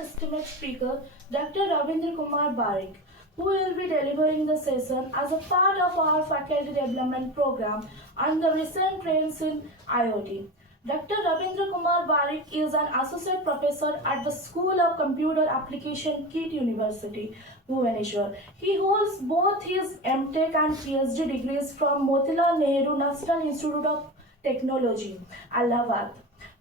Estimate speaker Dr. Ravindra Kumar Barik, who will be delivering the session as a part of our faculty development program on the recent trends in IoT. Dr. Ravindra Kumar Barik is an associate professor at the School of Computer Application KIT University, Bhubaneswar. He holds both his MTech and PhD degrees from Motilal Nehru National Institute of Technology, Allahabad,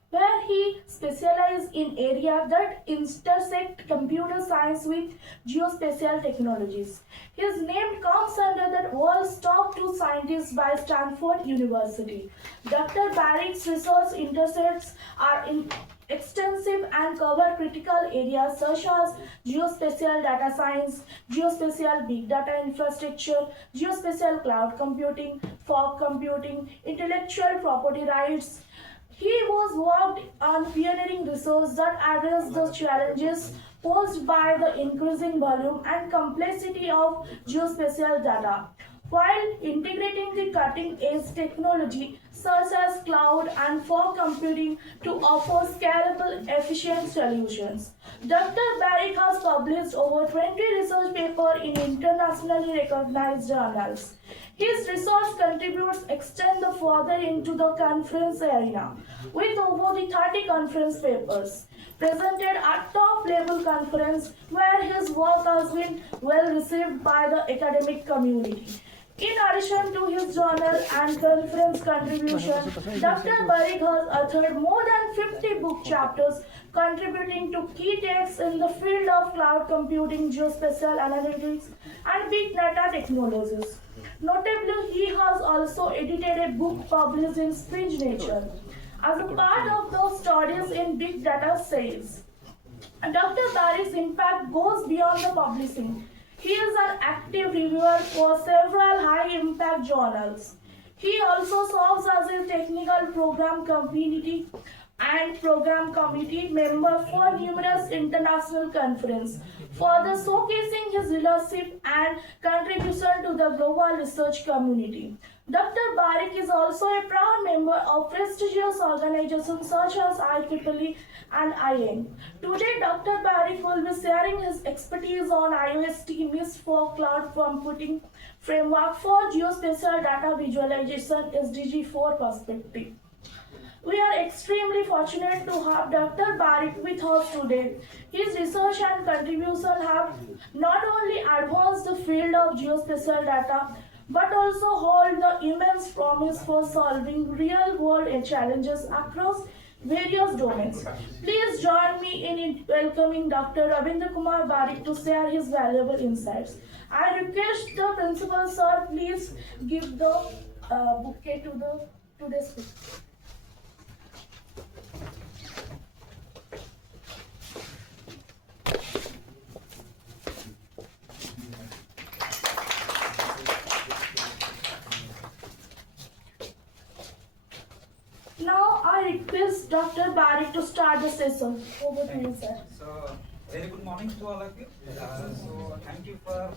where he specializes in areas that intersect computer science with geospatial technologies. His name comes under the world's top two scientists by Stanford University. Dr. Barrick's research interests are extensive and cover critical areas such as geospatial data science, geospatial big data infrastructure, geospatial cloud computing, fog computing, intellectual property rights. He was worked on pioneering research that addressed the challenges posed by the increasing volume and complexity of geospatial data, while integrating the cutting-edge technology such as cloud and fog computing to offer scalable, efficient solutions. Dr. Barrick has published over 20 research papers in internationally recognized journals. His research contributes extend the further into the conference arena, with over the 30 conference papers presented at top level conference where his work has been well received by the academic community. In addition to his journal and conference contribution, Dr. Barig has authored more than 50 book chapters contributing to key texts in the field of cloud computing, geospatial analytics, and big data technologies. Notably, he has also edited a book published in Speech Nature. As a part of those studies in big data sales, Dr. Barry's impact goes beyond the publishing. He is an active reviewer for several high-impact journals. He also serves as a technical program committee and program committee member for numerous international conferences, further showcasing his leadership and contribution to the global research community. Dr. Barik is also a proud member of prestigious organizations such as IEEE and IN. Today, Dr. Barik will be sharing his expertise on IoST Mist Fog Cloud Computing Framework for Geospatial Data Visualization SDG4 perspective. We are extremely fortunate to have Dr. Barik with us today. His research and contribution have not only advanced the field of geospatial data, but also hold the immense promise for solving real-world challenges across various domains. Please join me in welcoming Dr. Ravindra Kumar Barik to share his valuable insights. I request the principal sir, please give the bouquet to the today's speaker. Now I request Dr. Barik to start the session. Over to you, sir. So, very good morning to all of you. So, thank you for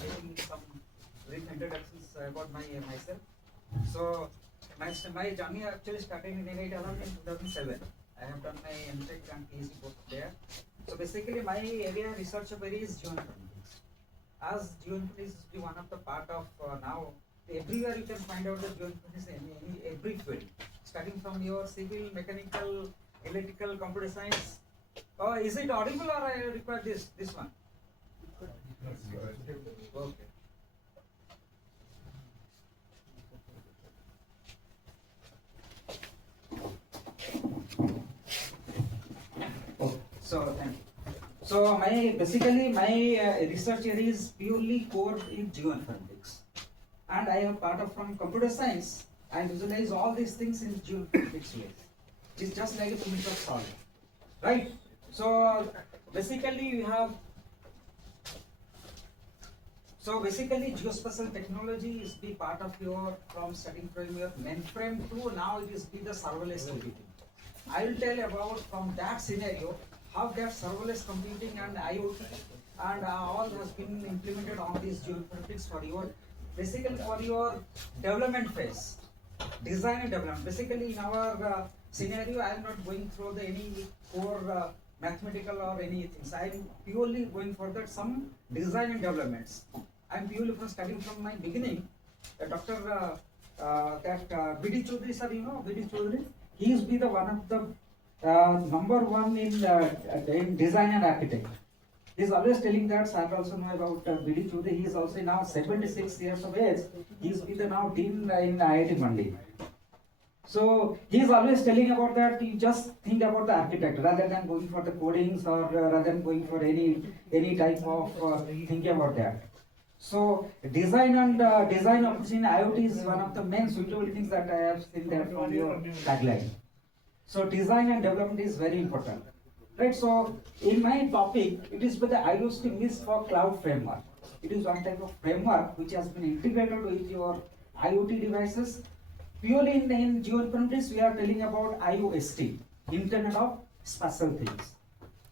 giving some brief introductions about myself. So, my journey actually started in 2007. I have done my MTech and PhD both there. So, basically, my area research area is geoinformatics. As geoinformatics is one of the part of now, everywhere you can find out the geoinformatics in every field, starting from your civil, mechanical, electrical, computer science. Is it audible or I require this one? Okay. So thank you. So my research area is purely core in geoinformatics, and I am part of from computer science. I visualize all these things in geoinformatics way. It's just like a pyramid of solid, right? So basically you have. So basically geospatial technology is the part of your from starting from your mainframe to now it is be the serverless computing. I will tell about from that scenario how that serverless computing and IoT and all has been implemented on these geoinformatics for your basically for your development phase, design and development. Basically in our scenario, I am not going through the any core mathematical or anything. So I am purely going for that some design and developments. I am purely from studying from my beginning. Dr. B.D. Chaudhary sir, you know B.D. Chaudhary, he is be the one of the number one in design and architect. He is always telling that. So I also know about B.D. Chaudhary. He is also now 76 years of age. He is be the now dean in IIT Mandi. So he is always telling about that. You just think about the architect rather than going for the codings or rather than going for any type of thinking about that. So design and design opportunity in IoT is one of the main suitable things that I have seen there from your tagline. So design and development is very important, right? So in my topic, it is with the IoST Mist Fog Cloud framework. It is one type of framework which has been integrated with your IoT devices. Purely in geoinformatics, we are telling about IoST, Internet of Special Things.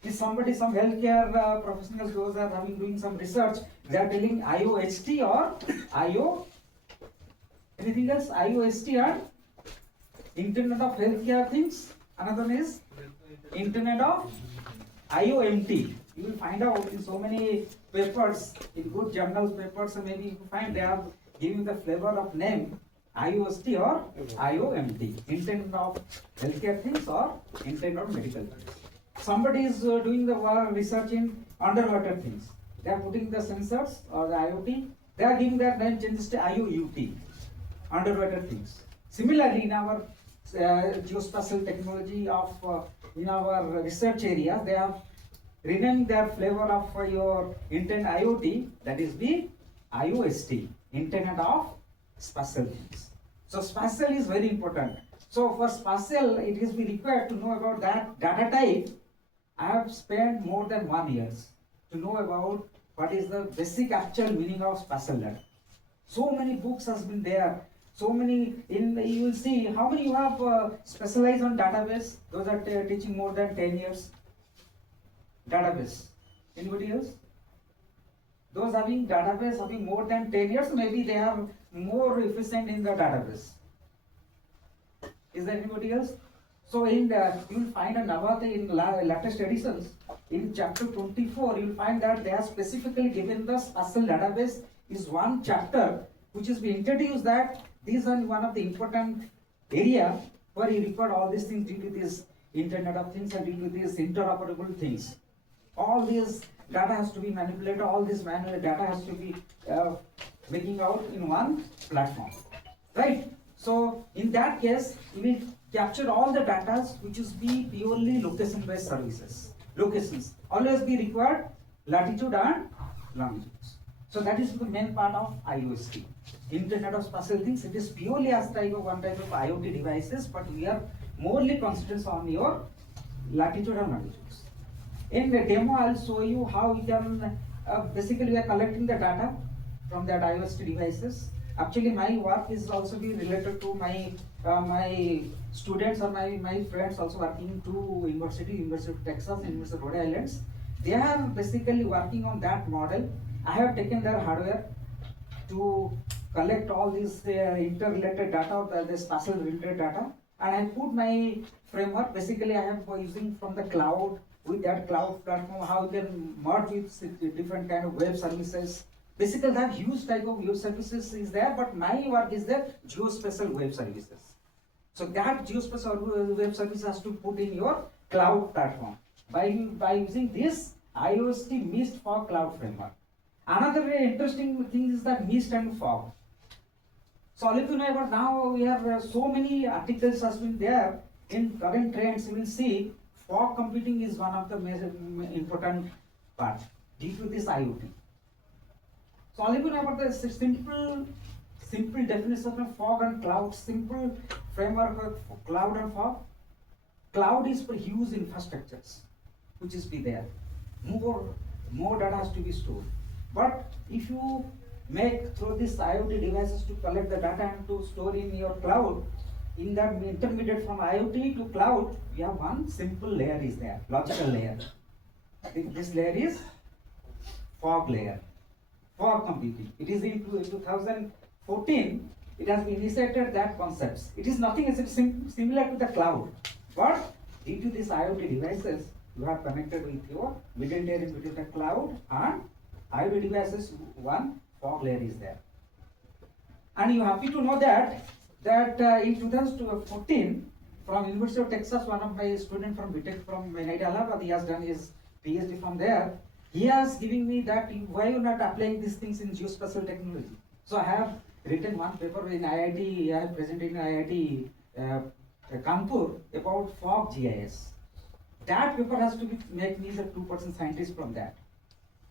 If somebody, some healthcare professionals, those are doing some research, they are telling IoST or IO, anything else? IoST or Internet of Healthcare Things. Another one is Internet of IOMT. You will find out in so many papers, in good journals papers, and maybe you find they are giving the flavor of name. IoST or IOMT, Internet of Healthcare Things or Internet of Medical Things. Somebody is doing the research in underwater things. They are putting the sensors or the IoT. They are giving their name changes to IOUT, underwater things. Similarly, in our geospatial technology of in our research areas, they have renamed their flavor of your Internet IoT. That is the IoST, Internet of Spatial Things. So spatial is very important. So for spatial, it is be required to know about that data type. I have spent more than 1 year to know about what is the basic actual meaning of spatial data. So many books has been there. So many you will see how many you have specialized on database. Those are teaching more than 10 years. Database. Anybody else? Those having database having more than 10 years, maybe they are more efficient in the database. Is there anybody else? So in the, you will find a Navata in latest editions, in chapter 24, you will find that they have specifically given the spatial database is one chapter which is being introduced that these are one of the important area where you record all these things due to this Internet of Things and due to these interoperable things. All these data has to be manipulated, all this manual data has to be making out in one platform, right? So in that case, we will capture all the data which is be purely location-based services. Locations always be required latitude and longitude. So that is the main part of IoST, Internet of Special Things. It is purely as type of one type of IoT devices, but we are morely concentrated on your latitude and longitudes. In the demo, I'll show you how we can basically we are collecting the data from that IoST devices. Actually, my work is also be related to my my students or my friends also working to University of Texas, University of Rhode Island. They are basically working on that model. I have taken their hardware to collect all these interrelated data or the spatial related data, and I put my framework. Basically, I am using from the cloud. With that cloud platform, how you can merge with different kind of web services. Basically, that huge type of web services is there, but my work is the geospatial web services. So that geospatial web service has to put in your cloud platform by using this IoST Mist Fog Cloud framework. Another very interesting thing is that mist and fog. So all of you know about now we have so many articles has been there in current trends. You will see fog computing is one of the major important part due to this IoT. So all of you know about the simple definition of fog and cloud, simple framework of cloud and fog. Cloud is for huge infrastructures, which is be there. More data has to be stored. But if you make through this IoT devices to collect the data and to store in your cloud, in that intermediate from IoT to cloud, we have one simple layer is there, logical layer. This layer is fog layer, fog computing. It is in 2014, it has been initiated that concepts. It is nothing, it's similar to the cloud. But due to these IoT devices, you have connected with your middle layer in between the cloud and IoT devices. One fog layer is there, and you happy to know that in 2014, from University of Texas, one of my student from BTech from Allahabad, he has done his PhD from there. He has given me that why you not applying these things in geospatial technology. So I have written one paper in IIT. I have presented in IIT Kanpur about fog GIS. That paper has to be make me the 2% scientist from that.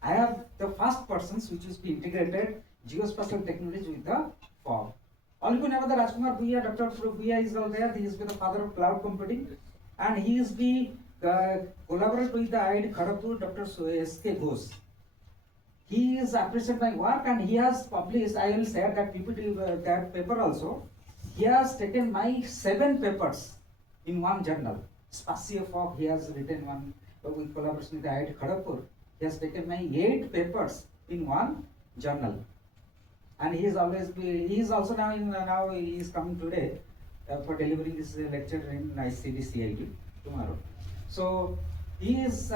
I have the first persons which is be integrated geospatial technology with the fog. All you know the Rajkumar Bhuya, Dr. Bhuya is all there. He is the father of cloud computing, and he is the collaborator with the IIT Kharagpur, Dr. S.K. Ghosh. He is appreciated my work, and he has published. I will share that PPT, that paper also. He has taken my 7 papers in one journal. Spatial fog. He has written one with collaboration with the IIT Kharagpur. He has taken my 8 papers in one journal. And he is also now he is coming today for delivering his lecture in ICD CIT tomorrow. So he is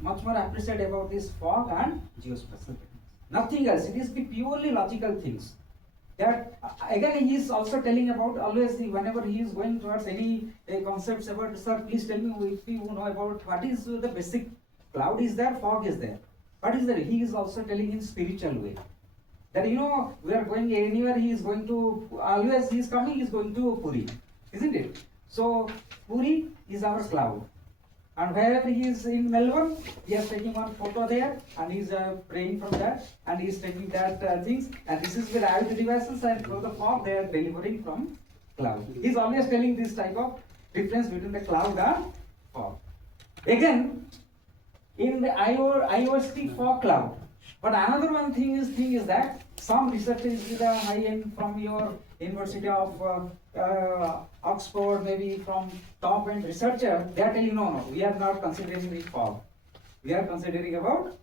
much more appreciated about this fog and geospatial. Nothing else. It is the purely logical things. That again he is also telling about always whenever he is going towards any concepts about, sir, please tell me if you know about what is the basic. Cloud is there, fog is there. What is there? He is also telling in spiritual way. That we are going anywhere, he is going to, always he is coming, he is going to Puri, isn't it? So Puri is our cloud, and wherever he is in Melbourne, he is taking one photo there, and he is praying from that, and he is taking that things, and this is with IoT devices, and through the fog they are delivering from cloud. He is always telling this type of difference between the cloud and fog. Again, in the IoST Fog Cloud. But another one thing is that some researchers with a high end from your University of Oxford, maybe from top end researcher, they are telling no, we are not considering the fog. We are considering about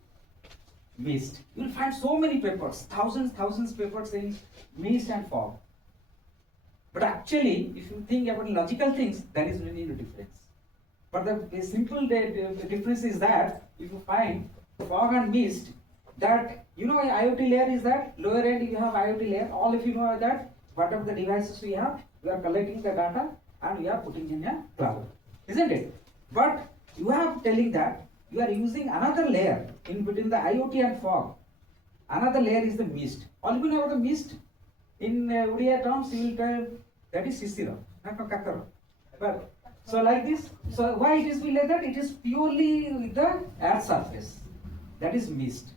mist. You will find so many papers, thousands papers in mist and fog. But actually, if you think about logical things, there is really no difference. But the simple difference is that if you find fog and mist, that IoT layer is that lower end you have IoT layer. All if you know that whatever the devices we have, we are collecting the data and we are putting in a cloud, isn't it? But you are telling that you are using another layer in between the IoT and fog. Another layer is the mist. All you know about the mist in ODI terms, you will tell that is Sisira, not Kakaro. But so like this. So why it is we like that? It is purely with the earth surface. That is mist.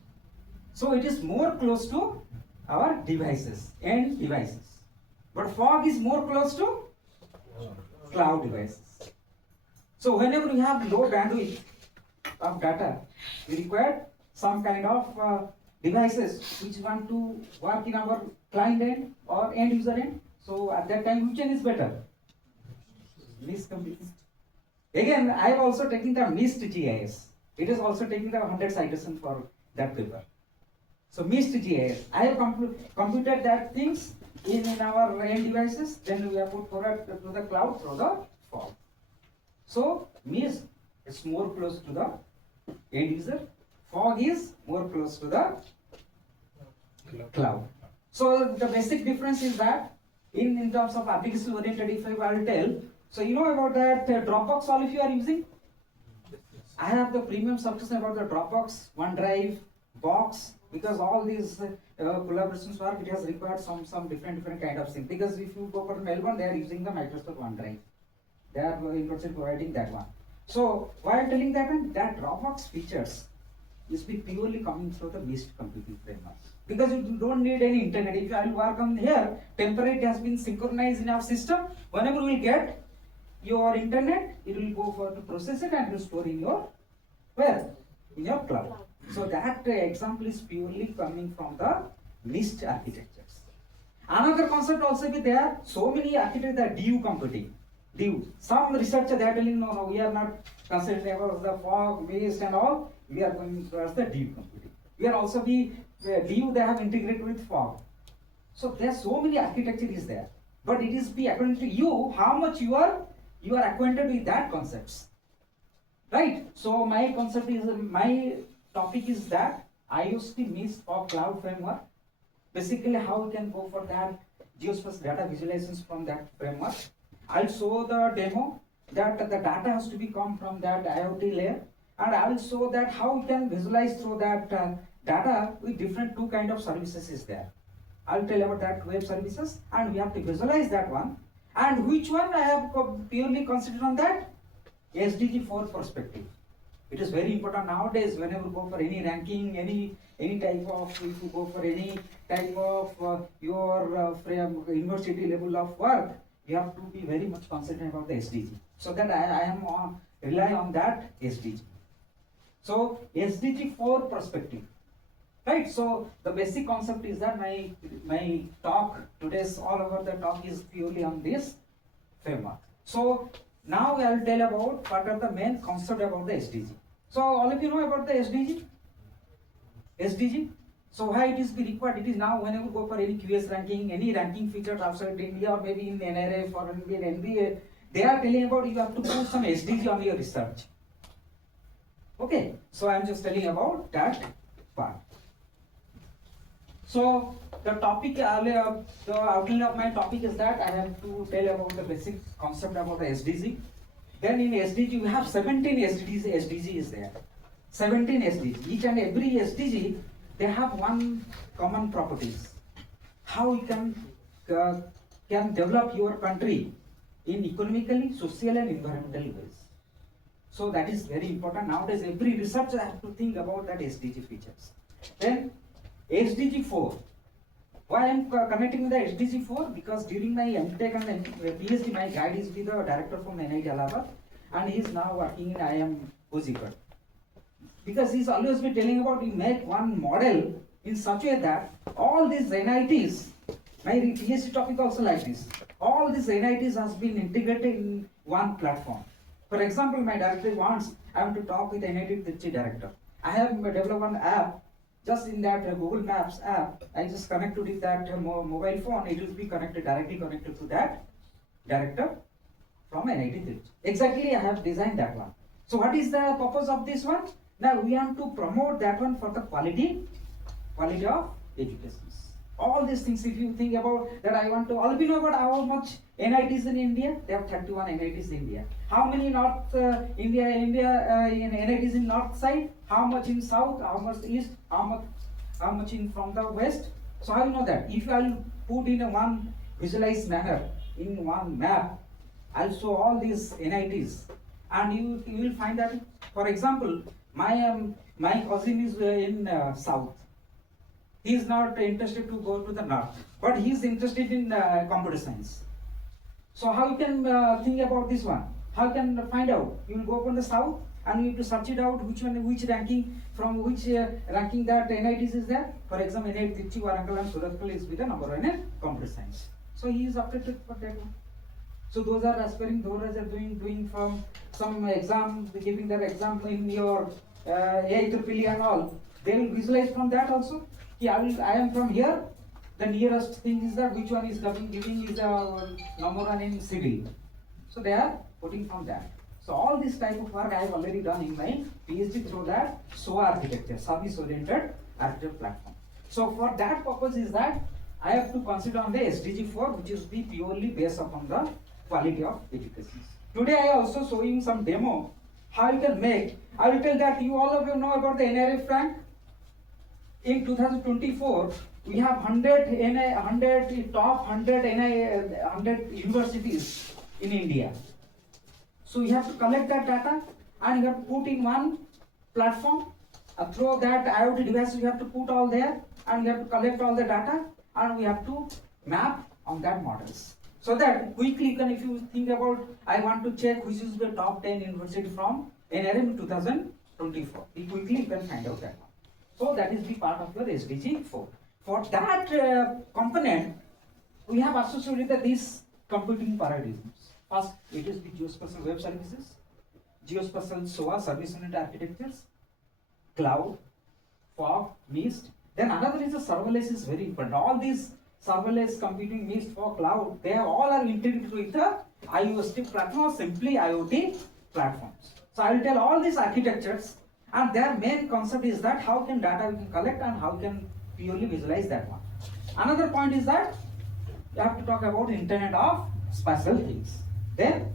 So it is more close to our devices, end devices. But fog is more close to cloud devices. So whenever we have low bandwidth of data, we require some kind of devices which want to work in our client end or end user end. So at that time, which one is better? Mist computing. Again, I have also taken the Mist GIS. It is also taking the 100 citation for that paper. So Mist GIS, I have computed that things in our end devices. Then we have put forward to the cloud through the fog. So Mist is more close to the end user. Fog is more close to the cloud. So the basic difference is that in terms of application oriented, if I will tell, so you know about that Dropbox, all if you are using? I have the premium subscription about the Dropbox, OneDrive, Box, because all these collaborations work, it has required some different kind of things. Because if you go for Melbourne, they are using the Microsoft OneDrive. They are interested in providing that one. So why I'm telling that one? That Dropbox features is purely coming through the Mist computing framework. Because you don't need any internet. If I will work on here, temporary has been synchronized in our system. Whenever we get your internet, it will go for to process it and will store in your where? In your cloud. So that example is purely coming from the Mist architectures. Another concept also be there. So many architects are DU computing. DU. Some researcher they are telling no, we are not considering about the fog, mist and all. We are going towards the DU computing. We are also the DU they have integrated with fog. So there are so many architecture is there. But it is be according to you how much you are acquainted with that concepts. right? So my concept is, my topic is that IoST Mist Fog Cloud framework. Basically, how we can go for that geospatial data visualizations from that framework. I'll show the demo that the data has to be come from that IoT layer, and I'll show that how we can visualize through that data with different two kind of services is there. I'll tell about that web services, and we have to visualize that one. And which one I have purely considered on that SDG 4 perspective. It is very important nowadays whenever you go for any ranking, any type of, if you go for any type of your university level of work, you have to be very much concentrated about the SDG. So that I am rely on that SDG. So SDG 4 perspective. Right, so the basic concept is that my talk, today's all over the talk is purely on this framework. So now I'll tell about what are the main concept about the SDG. So all of you know about the SDG? SDG? So why it is be required? It is now whenever you go for any QS ranking, any ranking features outside India or maybe in NRF or in NBA, they are telling about you have to put some SDG on your research. Okay, so I'm just telling about that part. So the topic, the outline of my topic is that I have to tell about the basic concept about the SDG. Then in SDG we have 17 SDG is there. 17 SDG. Each and every SDG they have one common properties. How you can develop your country in economically, social and environmental ways. So that is very important. Nowadays every researcher has to think about that SDG features. Then SDG 4. Why I am connecting with the SDG 4? Because during my MTech and PhD, my guide is with the director from NIT Allahabad, and he is now working in IIM Kozhikode. Because he's always been telling about you make one model in such a way that all these NITs, my PhD topic also like this, all these NITs has been integrated in one platform. For example, my director wants I want to talk with NIT Trichy director. I have developed one app. Just in that Google Maps app, I just connected with that mobile phone. It will be directly connected to that director from NIT Trichy. Exactly, I have designed that one. So what is the purpose of this one? Now we have to promote that one for the quality of education. All these things, if you think about that, I want to, all of you know about how much NITs in India? They have 31 NITs in India. How many North India in NITs in north side? How much in south? How much east? How much in from the west? So how you know that? If I will put in a one visualized manner in one map, I'll show all these NITs, and you will find that. For example, my cousin is in south. He is not interested to go to the north, but he is interested in computer science. So how you can think about this one? How you can find out? You will go from the south and you have to search it out which ranking, from which ranking that NITs is there. For example, NIT Trichy, Warangal and Surathkal is with the number one in computer science. So he is updated for that one. So those are aspiring, those are doing from some exam, giving their exam in your AAEE and all. They will visualize from that also. I am from here. The nearest thing is that which one is giving is number one in civil. So they are putting from that. So all this type of work I have already done in my PhD through that SOA architecture, service oriented architecture platform. So for that purpose is that I have to consider on the SDG 4, which is be purely based upon the quality of education. Today I also showing some demo how you can make. I will tell that you all of you know about the NRF rank. In 2024, we have 100 top 100 universities in India. So you have to collect that data and you have to put in one platform. Through that IoT device, you have to put all there and you have to collect all the data and we have to map on that models. So that quickly, if you think about, I want to check which is the top 10 university from NRM 2024. You quickly can find out that one. So that is the part of your SDG 4. For that component, we have associated these computing paradigms. First, it is the geospatial web services, geospatial SOA service unit architectures, cloud, fog, mist. Then another is the serverless is very important. All these serverless computing, mist, fog, cloud, they all are integrated with the IoST platform or simply IoT platforms. So I will tell all these architectures, and their main concept is that how can data we can collect and how can purely visualize that one. Another point is that you have to talk about Internet of Special Things. Then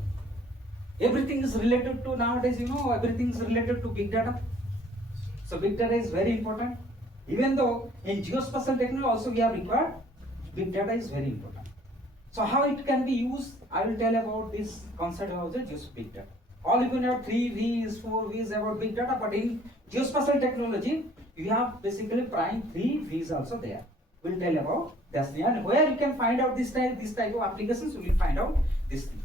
everything is related to nowadays, everything is related to big data. So big data is very important. Even though in geospatial technology also we have required, big data is very important. So how it can be used, I will tell about this concept of the big data. All you can have 3 V's, 4 V's about big data, but in geospatial technology, you have basically prime 3 V's also there. We'll tell about this, and where you can find out this type of applications, we will find out these things.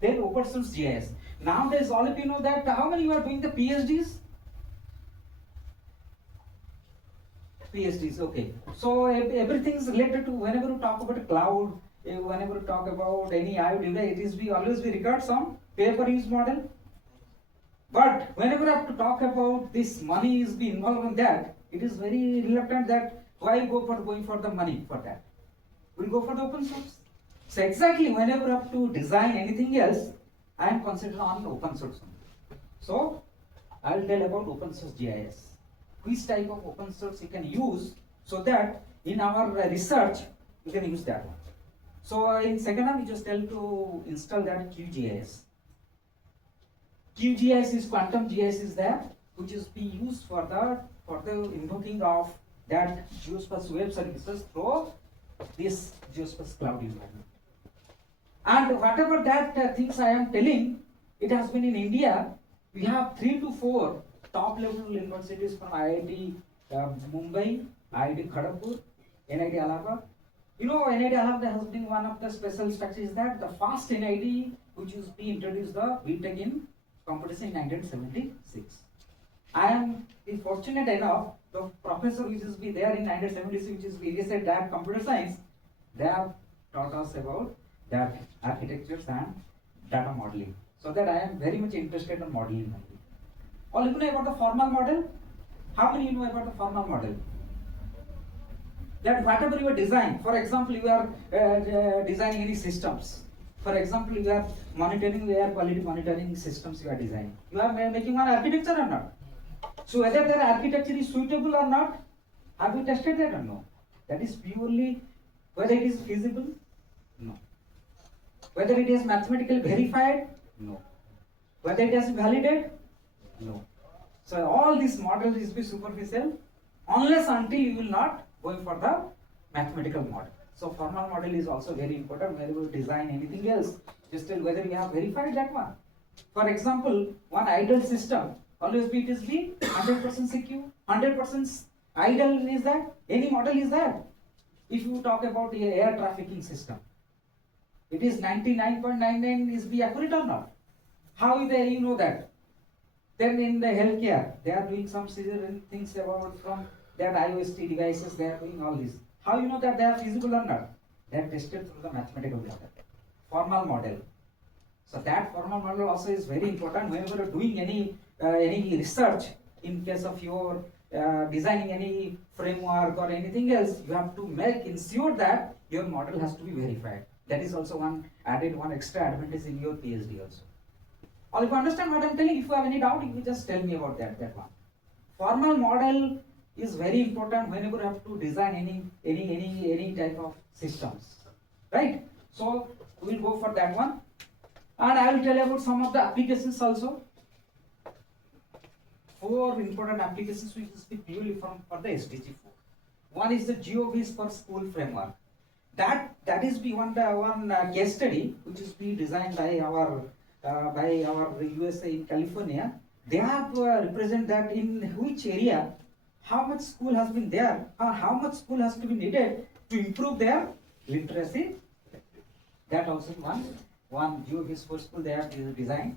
Then open source GIS. Nowadays, all of you know that how many you are doing the PhDs? PhDs, okay. So everything is related to whenever you talk about a cloud, whenever you talk about any IoT, it is always we regard some pay-per-use model. But whenever you have to talk about this money is be involved in that, it is very reluctant that why going for the money for that. We'll go for the open source. So exactly whenever you have to design anything else, I am considering on open source. So I will tell about open source GIS. Which type of open source you can use so that in our research you can use that one. So in second half we just tell to install that QGIS. QGIS is quantum GIS is there, which is be used for the invoking of that geospatial web services through this geospatial cloud environment. And whatever that things I am telling, it has been in India. We have 3 to 4 top level universities from IIT Mumbai, IIT Kharagpur, NIT Allahabad. NIT Allahabad has been one of the special structures that the first NIT which is be introduced the BTech in competition in 1976. I am fortunate enough, the professor which is be there in 1976, which is we said that computer science, they have taught us about that architectures and data modeling. So that I am very much interested in modeling. All you know about the formal model? How many you know about the formal model? That whatever you design, for example, you are designing any systems. For example, you are monitoring air quality monitoring systems you are designing. You are making one architecture or not? So whether their architecture is suitable or not, have you tested that or no? That is purely whether it is feasible? No. Whether it is mathematically verified? No. Whether it has validated? No. So all these models is be superficial unless until you will not going for the mathematical model. So formal model is also very important whenever you design anything else. Just tell whether you have verified that one. For example, one idle system always be it is be 100% secure, 100% idle is that any model is that. If you talk about the air trafficking system, it is 99.99 is be accurate or not? How they you know that? Then in the healthcare, they are doing some certain things about from that IoST devices, they are doing all this. How you know that they are feasible or not? They are tested through the mathematical method. Formal model. So that formal model also is very important whenever you are doing any research. In case of your designing any framework or anything else, you have to ensure that your model has to be verified. That is also one extra advantage in your PhD also. Or if you understand what I am telling, if you have any doubt, you just tell me about that one. Formal model is very important whenever you have to design any type of systems, right? So we will go for that one, and I will tell you about some of the applications also. 4 important applications which is purely for the SDG 4. One is the GeoVis for School framework. That is be one case study which is be designed by our USA in California. They have represent that in which area, how much school has been there, or how much school has to be needed to improve their literacy. That also one GeoVis for School they have designed.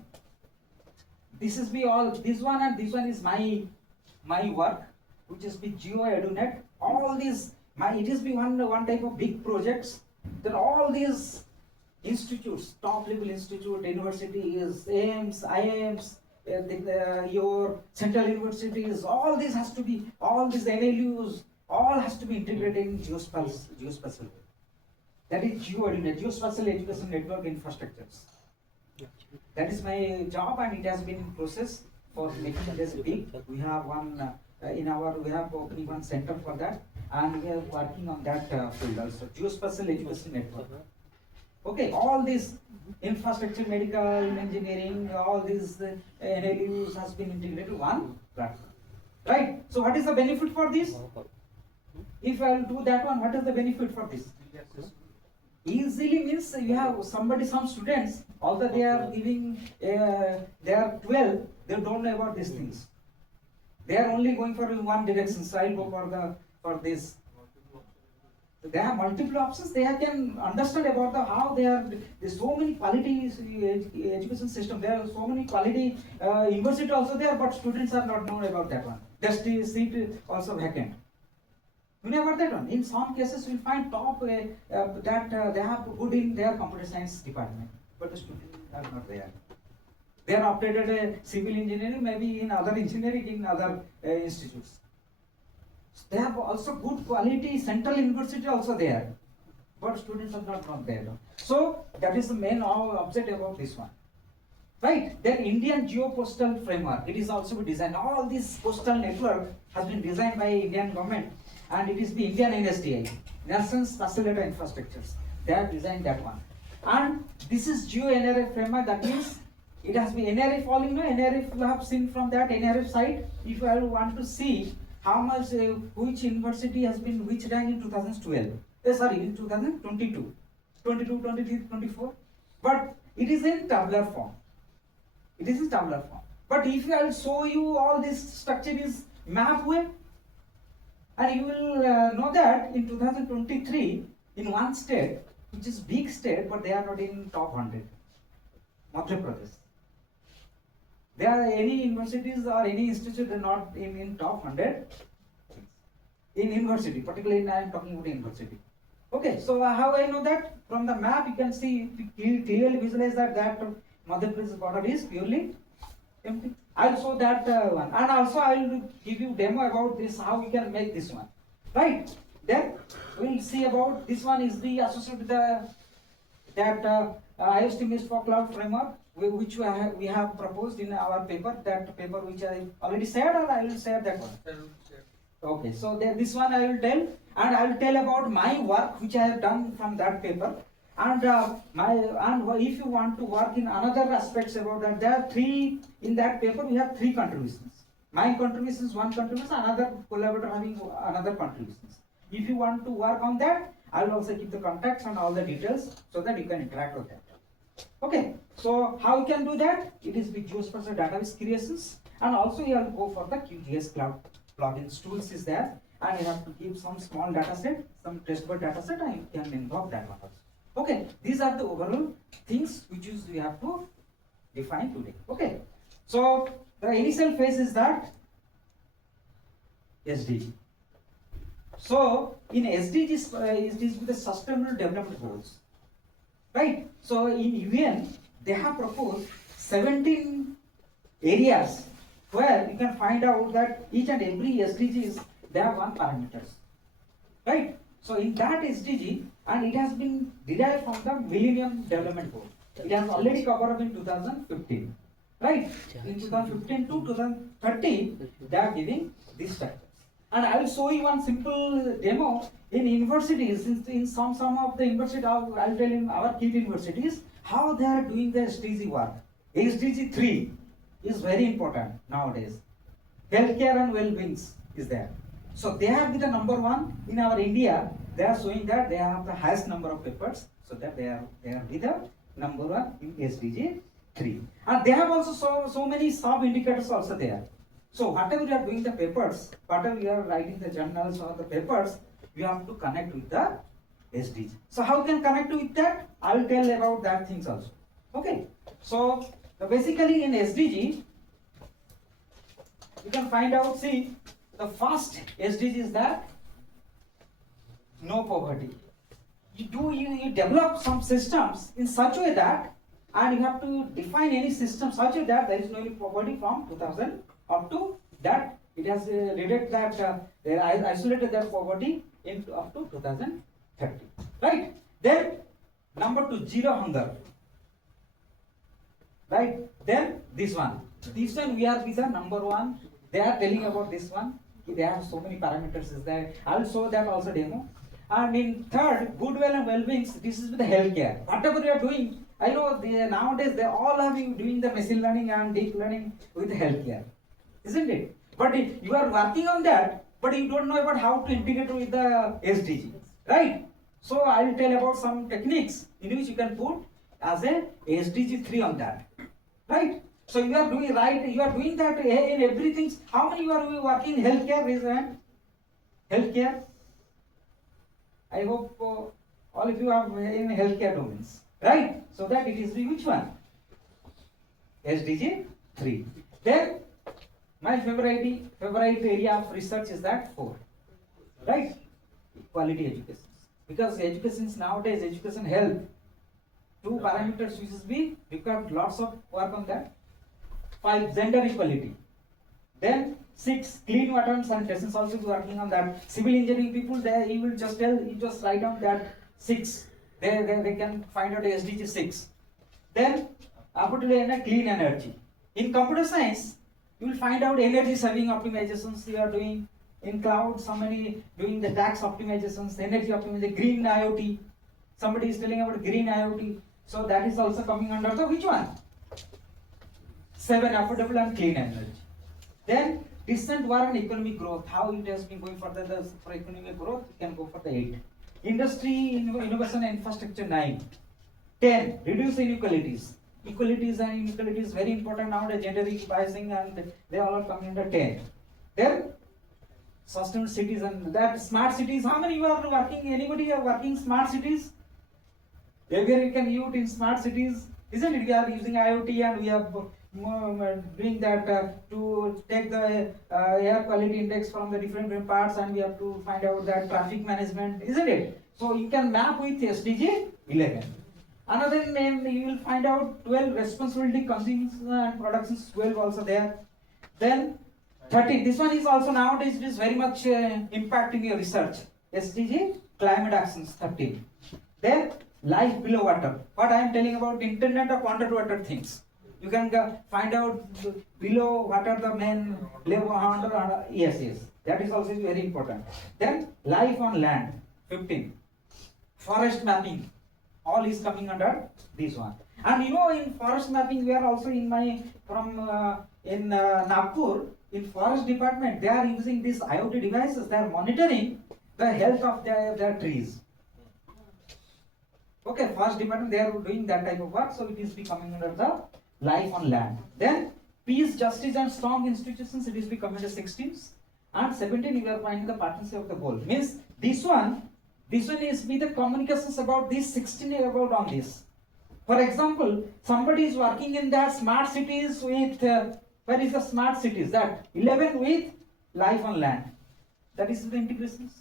This is be all this one and this one is my work, which is be GeoEduNet. All these it is be one type of big projects. Then all these institutes, top level institute, universities, AIMS, IIMs, your central universities, all this has to be, all these NLUs, all has to be integrated in geospatial. That is GeoEduNet, Geospatial Education Network Infrastructures. That is my job, and it has been in process for making this big. We have one we have opening one center for that, and we are working on that field also. Geospatial education network. Okay, all these infrastructure, medical, engineering, all these NLUs has been integrated one platform. Right? So what is the benefit for this? If I will do that one, what is the benefit for this? Easily means you have some students, although they are giving, they are 12, they don't know about these things. They are only going for one direction, so I'll go for this. They have multiple options. They can understand about how there's so many quality education system. There are so many quality university also there, but students are not known about that one. Their seat also vacant. You know about that one? In some cases, we find top that they have good in their computer science department, but the students are not there. They are updated civil engineering, maybe in other engineering in other institutes. They have also good quality central university also there, but students are not there. So that is the main object about this one, right? Then Indian geopostal framework, it is also designed. All this postal network has been designed by Indian government, and it is the Indian NSDI, National Special Data Infrastructures. They have designed that one, and this is geo NRF framework. That means it has been NRF all you know. NRF you have seen from that NRF side. If I want to see how much which university has been which rank in 2012, in 2022, 22, 23, 24, but it is in tabular form. It is in tabular form. But if I will show you all this structure is map way, and you will know that in 2023 in one state, which is big state, but they are not in top 100, Madhya Pradesh. There are any universities or any institute are not in top 100 in university, particularly I am talking about university. Okay, so how I know that? From the map you can see, clearly visualize that Madhya Pradesh border is purely empty. I will show that one, and also I will give you demo about this, how we can make this one, right? Then we will see about this one is the associated with that IoST Mist Fog Cloud framework, which we have proposed in our paper, that paper which I already shared, or I will share that one. Okay, so then this one I will tell, and I will tell about my work which I have done from that paper, and if you want to work in another aspects about that, there are three in that paper. We have three contributions. My contribution is one contribution, another collaborator having another contributions. If you want to work on that, I will also keep the contacts and all the details so that you can interact with that. Okay, so how you can do that? It is with geospatial database creations, and also you have to go for the QGIS cloud plugins tools is there, and you have to give some small data set, some testable data set, and you can involve that one also. Okay, these are the overall things which we have to define today. Okay, so the initial phase is that SDG. So in SDGs, it is with the Sustainable Development Goals, right? So in UN, they have proposed 17 areas where you can find out that each and every SDGs, they have one parameters, right? So in that SDG, and it has been derived from the Millennium Development Goal. It has already covered up in 2015, right? In 2015 to 2030, they are giving these structures. And I will show you one simple demo in universities. In some of the universities, I will tell in our key universities how they are doing the SDG work. SDG 3 is very important nowadays. Healthcare and well-being is there. So they have been the number one in our India. They are showing that they have the highest number of papers, so that they are with the number one in SDG 3. And they have also so many sub indicators also there. So whatever you are doing the papers, whatever you are writing the journals or the papers, you have to connect with the SDG. So how you can connect with that? I will tell about that things also. Okay. So basically in SDG, you can find out, see, the first SDG is that no poverty. You develop some systems in such a way that, and you have to define any system such a way that there is no any poverty from 2000 up to that it has reduced that isolated that poverty into up to 2030, right? Then number 2, zero hunger. right? Then this one we are with the number one. They are telling about this one. They have so many parameters is there. I'll show that also demo. And in third, goodwill and well-being, this is with the healthcare. Whatever you are doing, I know nowadays they all are doing the machine learning and deep learning with the healthcare, isn't it? But if you are working on that, but you don't know about how to integrate with the SDG, right? So I will tell about some techniques in which you can put as a SDG 3 on that, right? So you are doing right, you are doing that in everything. How many you are working in healthcare? Raise your hand. Healthcare. I hope all of you are in healthcare domains, right? So that it is which one? SDG 3. Then my favorite area of research is that 4, right? Quality education. Because education nowadays, education health, 2 parameters which is we require lots of work on that. 5, gender equality. Then 6, clean water and sanitation, also working on that. Civil engineering people, there you will just tell, you just write down that 6. They can find out SDG 6. Then after clean energy. In computer science, you will find out energy saving optimizations you are doing. In cloud, somebody doing the tax optimizations, energy optimization, green IoT. Somebody is telling about green IoT. So that is also coming under the which one? 7, affordable and clean energy. Then decent war and economic growth. How it has been going for for economic growth, you can go for the 8. Industry, innovation and infrastructure 9. 10, reduce inequalities. Equalities and inequalities very important nowadays, gender equalizing, and they all are coming under 10. Then sustainable cities and that smart cities. How many you are working? Anybody are working smart cities? Everywhere you can use in smart cities, isn't it? We are using IoT and we are doing that to take the air quality index from the different parts, and we have to find out that traffic management, isn't it? So you can map with SDG 11. Another name you will find out 12, responsibility, consumption and productions 12 also there. Then 13, this one is also nowadays it is very much impacting your research. SDG climate actions 13. Then life below water. What I am telling about internet of underwater things. You can find out below what are the main level under. Yes, that is also very important. Then life on land 15. Forest mapping. All is coming under this one. And you know, in forest mapping, we are also in Nagpur, in forest department, they are using these IoT devices. They are monitoring the health of their trees. Okay, forest department, they are doing that type of work, so it is becoming under the life on land. Then peace, justice and strong institutions, it is becoming the 16th. And 17, you are finding the partnership of the goal. Means this one is with the communications about this, 16 about on this. For example, somebody is working in the smart cities with, where is the smart cities? That 11 with life on land. That is the integrations.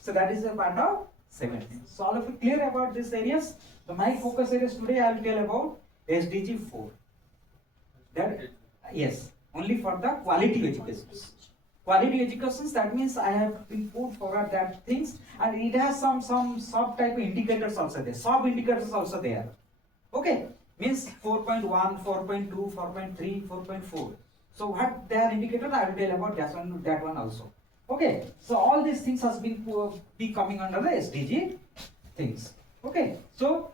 So that is a part of 17. So all of you clear about these areas? So my focus areas today I will tell about SDG 4. That, yes, only for the quality education. Quality education, that means I have been put forward that things, and it has some sub type of indicators also there, sub indicators also there. Okay, means 4.1, 4.2, 4.3, 4.4. So what they are indicators, I will tell about that one also. Okay, so all these things has been be coming under the SDG things. Okay, so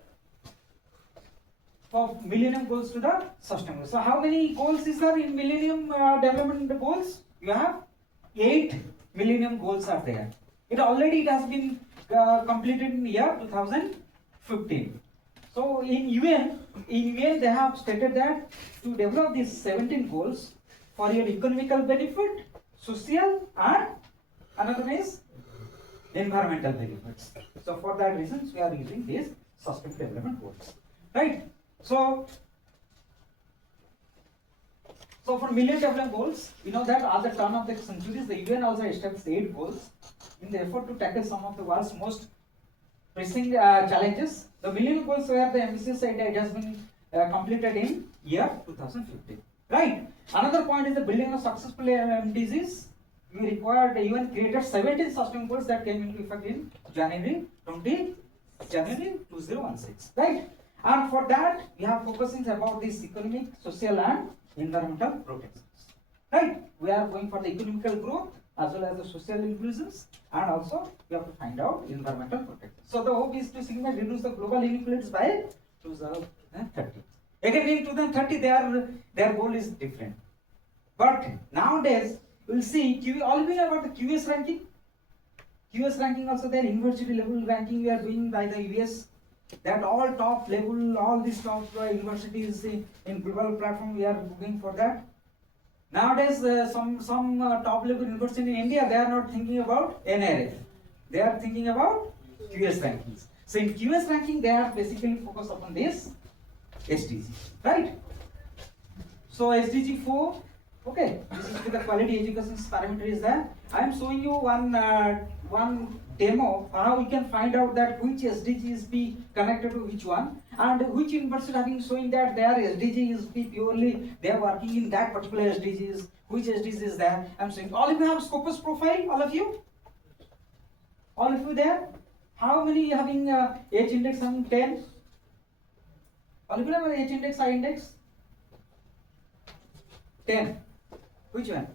for Millennium Goals to the Sustainable. So how many goals is there in Millennium Development Goals? You have 8 Millennium Goals are there. It has been completed in year 2015. So in UN they have stated that to develop these 17 goals for your economical benefit, social, and another is environmental benefits. So for that reasons we are using these sustainable development goals, right? So for Millennium Development Goals, you know that at the turn of the centuries, the UN also established 8 goals in the effort to tackle some of the world's most pressing challenges. The Millennium Goals were the ambitious and it has been completed in year 2015. Right. Another point is the building of successful MDGs. We required the UN created 17 sustainable goals that came into effect in January 2016. Right. And for that, we have focusing about this economic, social and environmental protections. Right? We are going for the economical growth as well as the social inclusions, and also we have to find out environmental protection. So the hope is to significantly reduce the global inequalities by 2030. Again in 2030 their goal is different. But nowadays we'll see all we know about the QS ranking. QS ranking also their university level ranking we are doing by the US. That all top level, all these top universities in global platform we are looking for that. Nowadays, some top level university in India, they are not thinking about NRF. They are thinking about QS rankings. So in QS ranking, they are basically focused upon this SDG, right? So SDG 4, okay, this is the quality education parameter is there. I am showing you one demo how we can find out that which SDG is be connected to which one, and which university having showing that their SDG is be purely they are working in that particular SDGs, which SDG is there. I'm saying all of you have Scopus profile, all of you there. How many having H index having 10? All of you have H index, I index 10. Which one?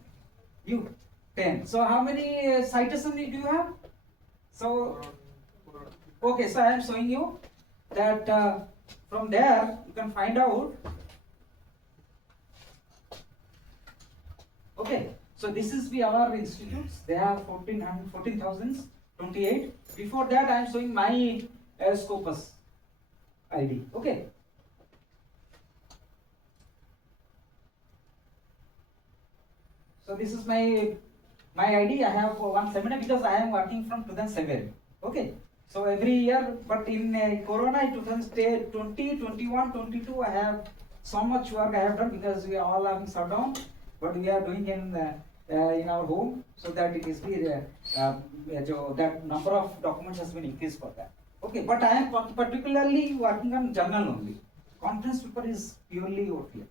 You 10. So how many citation do you have? So, okay, so I am showing you that from there you can find out. Okay, so this is our institutes. They have 14,028. Before that, I am showing my Scopus ID. Okay. So this is my ID. I have one seminar because I am working from 2007. Okay. So every year, but in Corona, 2020, 21, 22, I have so much work I have done because we are all having shutdown. But we are doing in our home, so that it is that number of documents has been increased for that. Okay. But I am particularly working on journal only. Conference paper is purely OTF.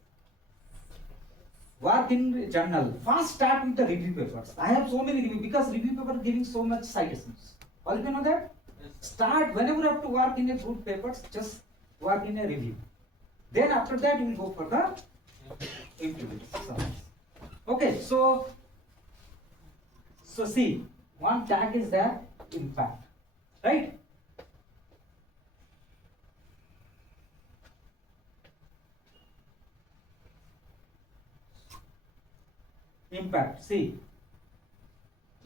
Work in journal. First start with the review papers. I have so many review because review paper giving so much citations. All you know that? Yes. Start whenever you have to work in a good papers, just work in a review. Then after that you will go for the implementation. Okay, so see, one tag is there, impact, right? Impact. See,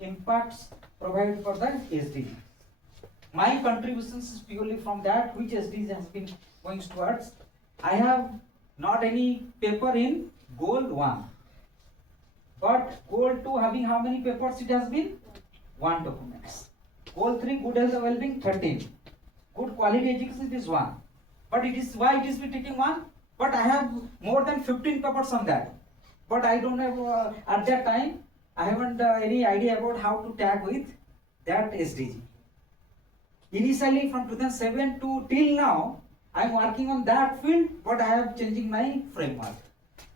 impacts provided for the SDG. My contributions is purely from that which SDG has been going towards. I have not any paper in goal 1, but goal 2 having how many papers it has been? 1 documents. Goal 3 good health and well-being 13. Good quality education it is 1. But it is why it is be taking 1? But I have more than 15 papers on that. But I don't have, at that time, I haven't any idea about how to tag with that SDG. Initially from 2007 to till now, I am working on that field, but I have changing my framework.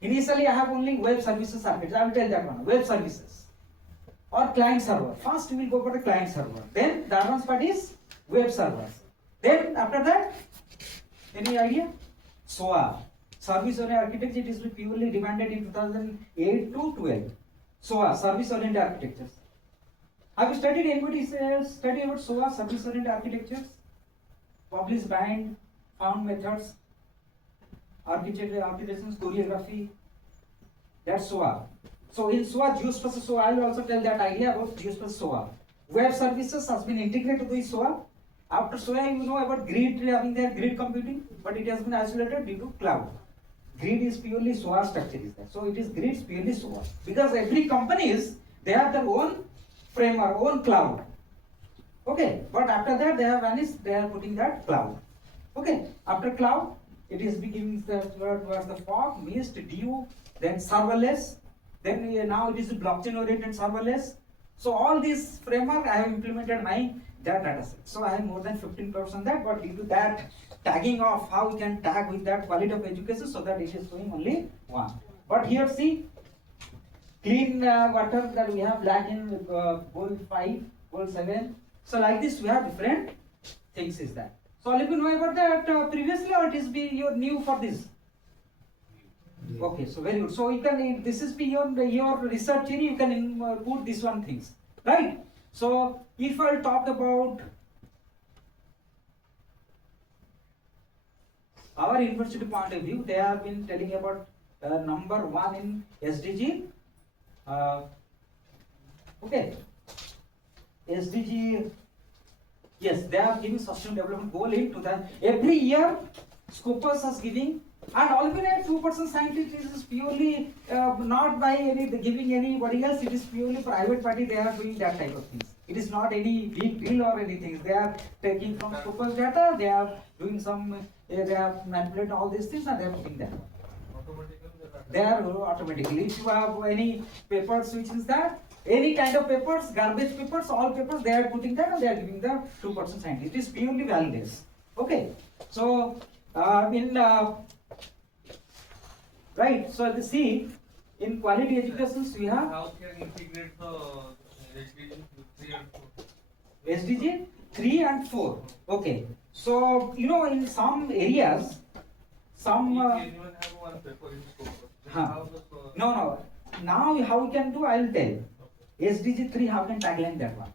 Initially, I have only web services architecture. I will tell that one, web services or client server. First, we will go for the client server. Then the advanced part is web servers. Then after that, any idea? SOA. Service-oriented architecture, it is purely demanded in 2008 to 12. SOA, service-oriented architectures. Have you studied anybody study about SOA, service-oriented architectures? Publish, bind, found methods, architecture, applications, choreography. That's SOA. So in SOA, geospatial SOA, I will also tell that idea about geospatial SOA. Web services has been integrated with SOA. After SOA, you know about grid having their grid computing, but it has been isolated due to cloud. Grid is purely SOA structure is there. So it is grid is purely SOA. Because every company is, they have their own framework, own cloud. Okay, but after that they have vanished, they are putting that cloud. Okay, after cloud, it is beginning towards the fog, mist, dew, then serverless, then now it is blockchain oriented serverless. So all these framework I have implemented my data set. So I have more than 15% on that, but due to that tagging of how we can tag with that quality of education, so that it is showing only 1. But here see, clean water that we have lack in goal 5, goal 7. So like this we have different things is that. So all of you know about that previously, or it is be your new for this? Okay, so very good. So you can, this is beyond your research area, you can put this one things, right? So if I'll talk about our university point of view, they have been telling about number 1 in SDG. Okay, SDG. Yes, they are giving sustainable development goal into that. Every year, Scopus is giving, and albeit 2% scientist is purely not by any giving anybody else. It is purely private party. They are doing that type of things. It is not any big deal or anything. They are taking from Scopus data. They are doing some. They are manipulating all these things and they are putting that. They are automatically. If you have any papers which is that. Any kind of papers, garbage papers, all papers, they are putting that and they are giving the 2% scientist. It is purely validates. Okay. So, right. So, the see, in quality educations we have. How can integrate the SDG 3 and 4? SDG 3 and 4. Okay. So, you know, in some areas, some. Anyone have one paper in scope? No. Now, how we can do, I will tell. SDG 3, how can tackle that one?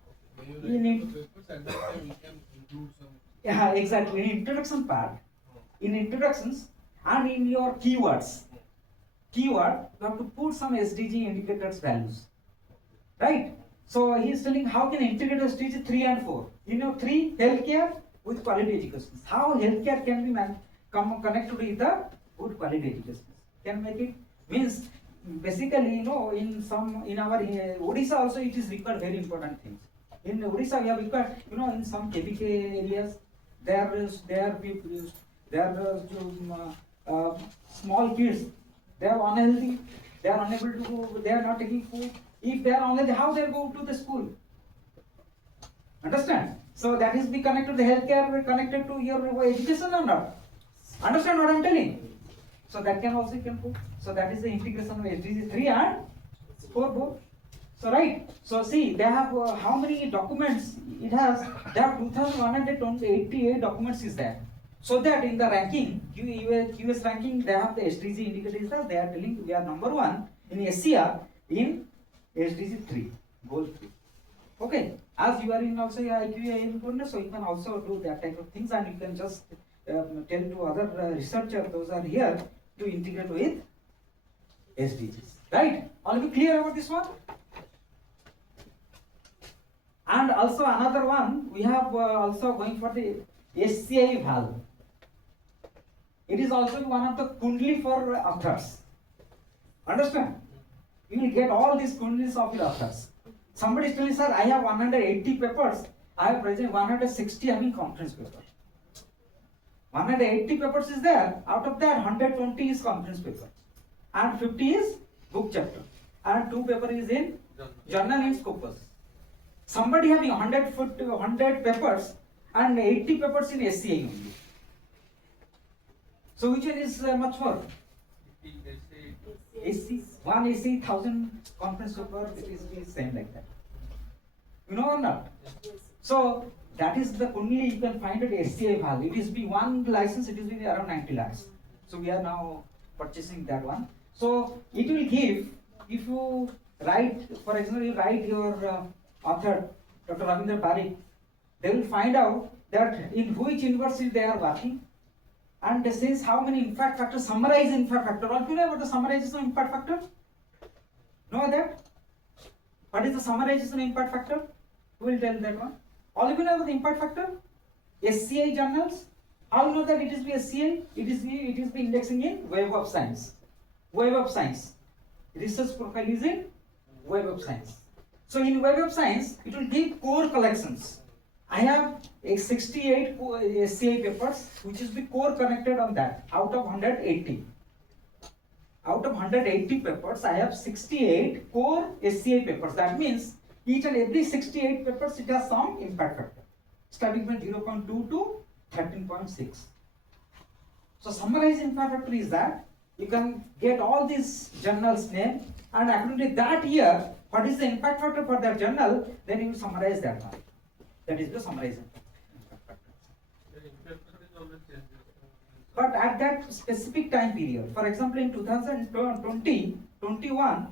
Yeah, exactly. In introduction part, in introductions and in your keywords, you have to put some SDG indicators values, right? So he is telling how can integrate SDG 3 and 4. You know, 3 healthcare with quality education. How healthcare can be connected with the good quality education. Can make it means. Basically, you know, in our Odisha also it is required very important things. In Odisha we have required, you know, in some KBK areas there are small kids, they are unhealthy, they are unable to go, they are not taking food. If they are unhealthy, how they go to the school? Understand? So that is be connected to the healthcare, connected to your education or not? Understand what I am telling? So that can also put. So that is the integration of SDG 3 and 4 both. So right. So see, they have how many documents it has? They have 2,188 documents is there. So that in the ranking, QS ranking, they have the SDG indicators. They are telling we are number 1 in SCR in SDG 3, goal 3. Okay. As you are in also IQ, so you can also do that type of things, and you can just tell to other researchers, those are here, to integrate with SDGs. Right? All of you clear about this one? And also another one, we have also going for the SCI valve. It is also one of the kundli for authors. Understand? You will get all these kundlis of your authors. Somebody is telling, sir, I have 180 papers. I have present 160 having conference paper. 180 papers is there. Out of that, 120 is conference paper, and 50 is book chapter, and 2 paper is in journal in Scopus. Somebody having 100 papers and 80 papers in SCA only. So which one is much more? SC, 1 SC, 1000 conference paper, it is same like that. You know or not? So that is the only you can find at SCA value. It is be one license, it is be around 90 lakhs. So we are now purchasing that one. So it will give, if you write, for example, you write your author, Dr. Ravindra Parikh, they will find out that in which university they are working, and this is how many impact factors, summarize impact factor. All you know about the summarization of impact factor? Know that? What is the summarization impact factor? Who will tell that one? All of you know about the impact factor? SCI journals. How you know that it is the SCI? It is the indexing in Web of Science. Web of Science. Research profile is in Web of Science. So in Web of Science, it will give core collections. I have 68 SCI papers, which is the core connected on that out of 180. Out of 180 papers, I have 68 core SCI papers. That means each and every 68 papers, it has some impact factor, starting from 0.2 to 13.6. So summarize impact factor is that you can get all these journals name, and according to that year, what is the impact factor for that journal, then you summarize that one. That is the summarization. infrastructure is always changing. But at that specific time period, for example, in 2020, 21,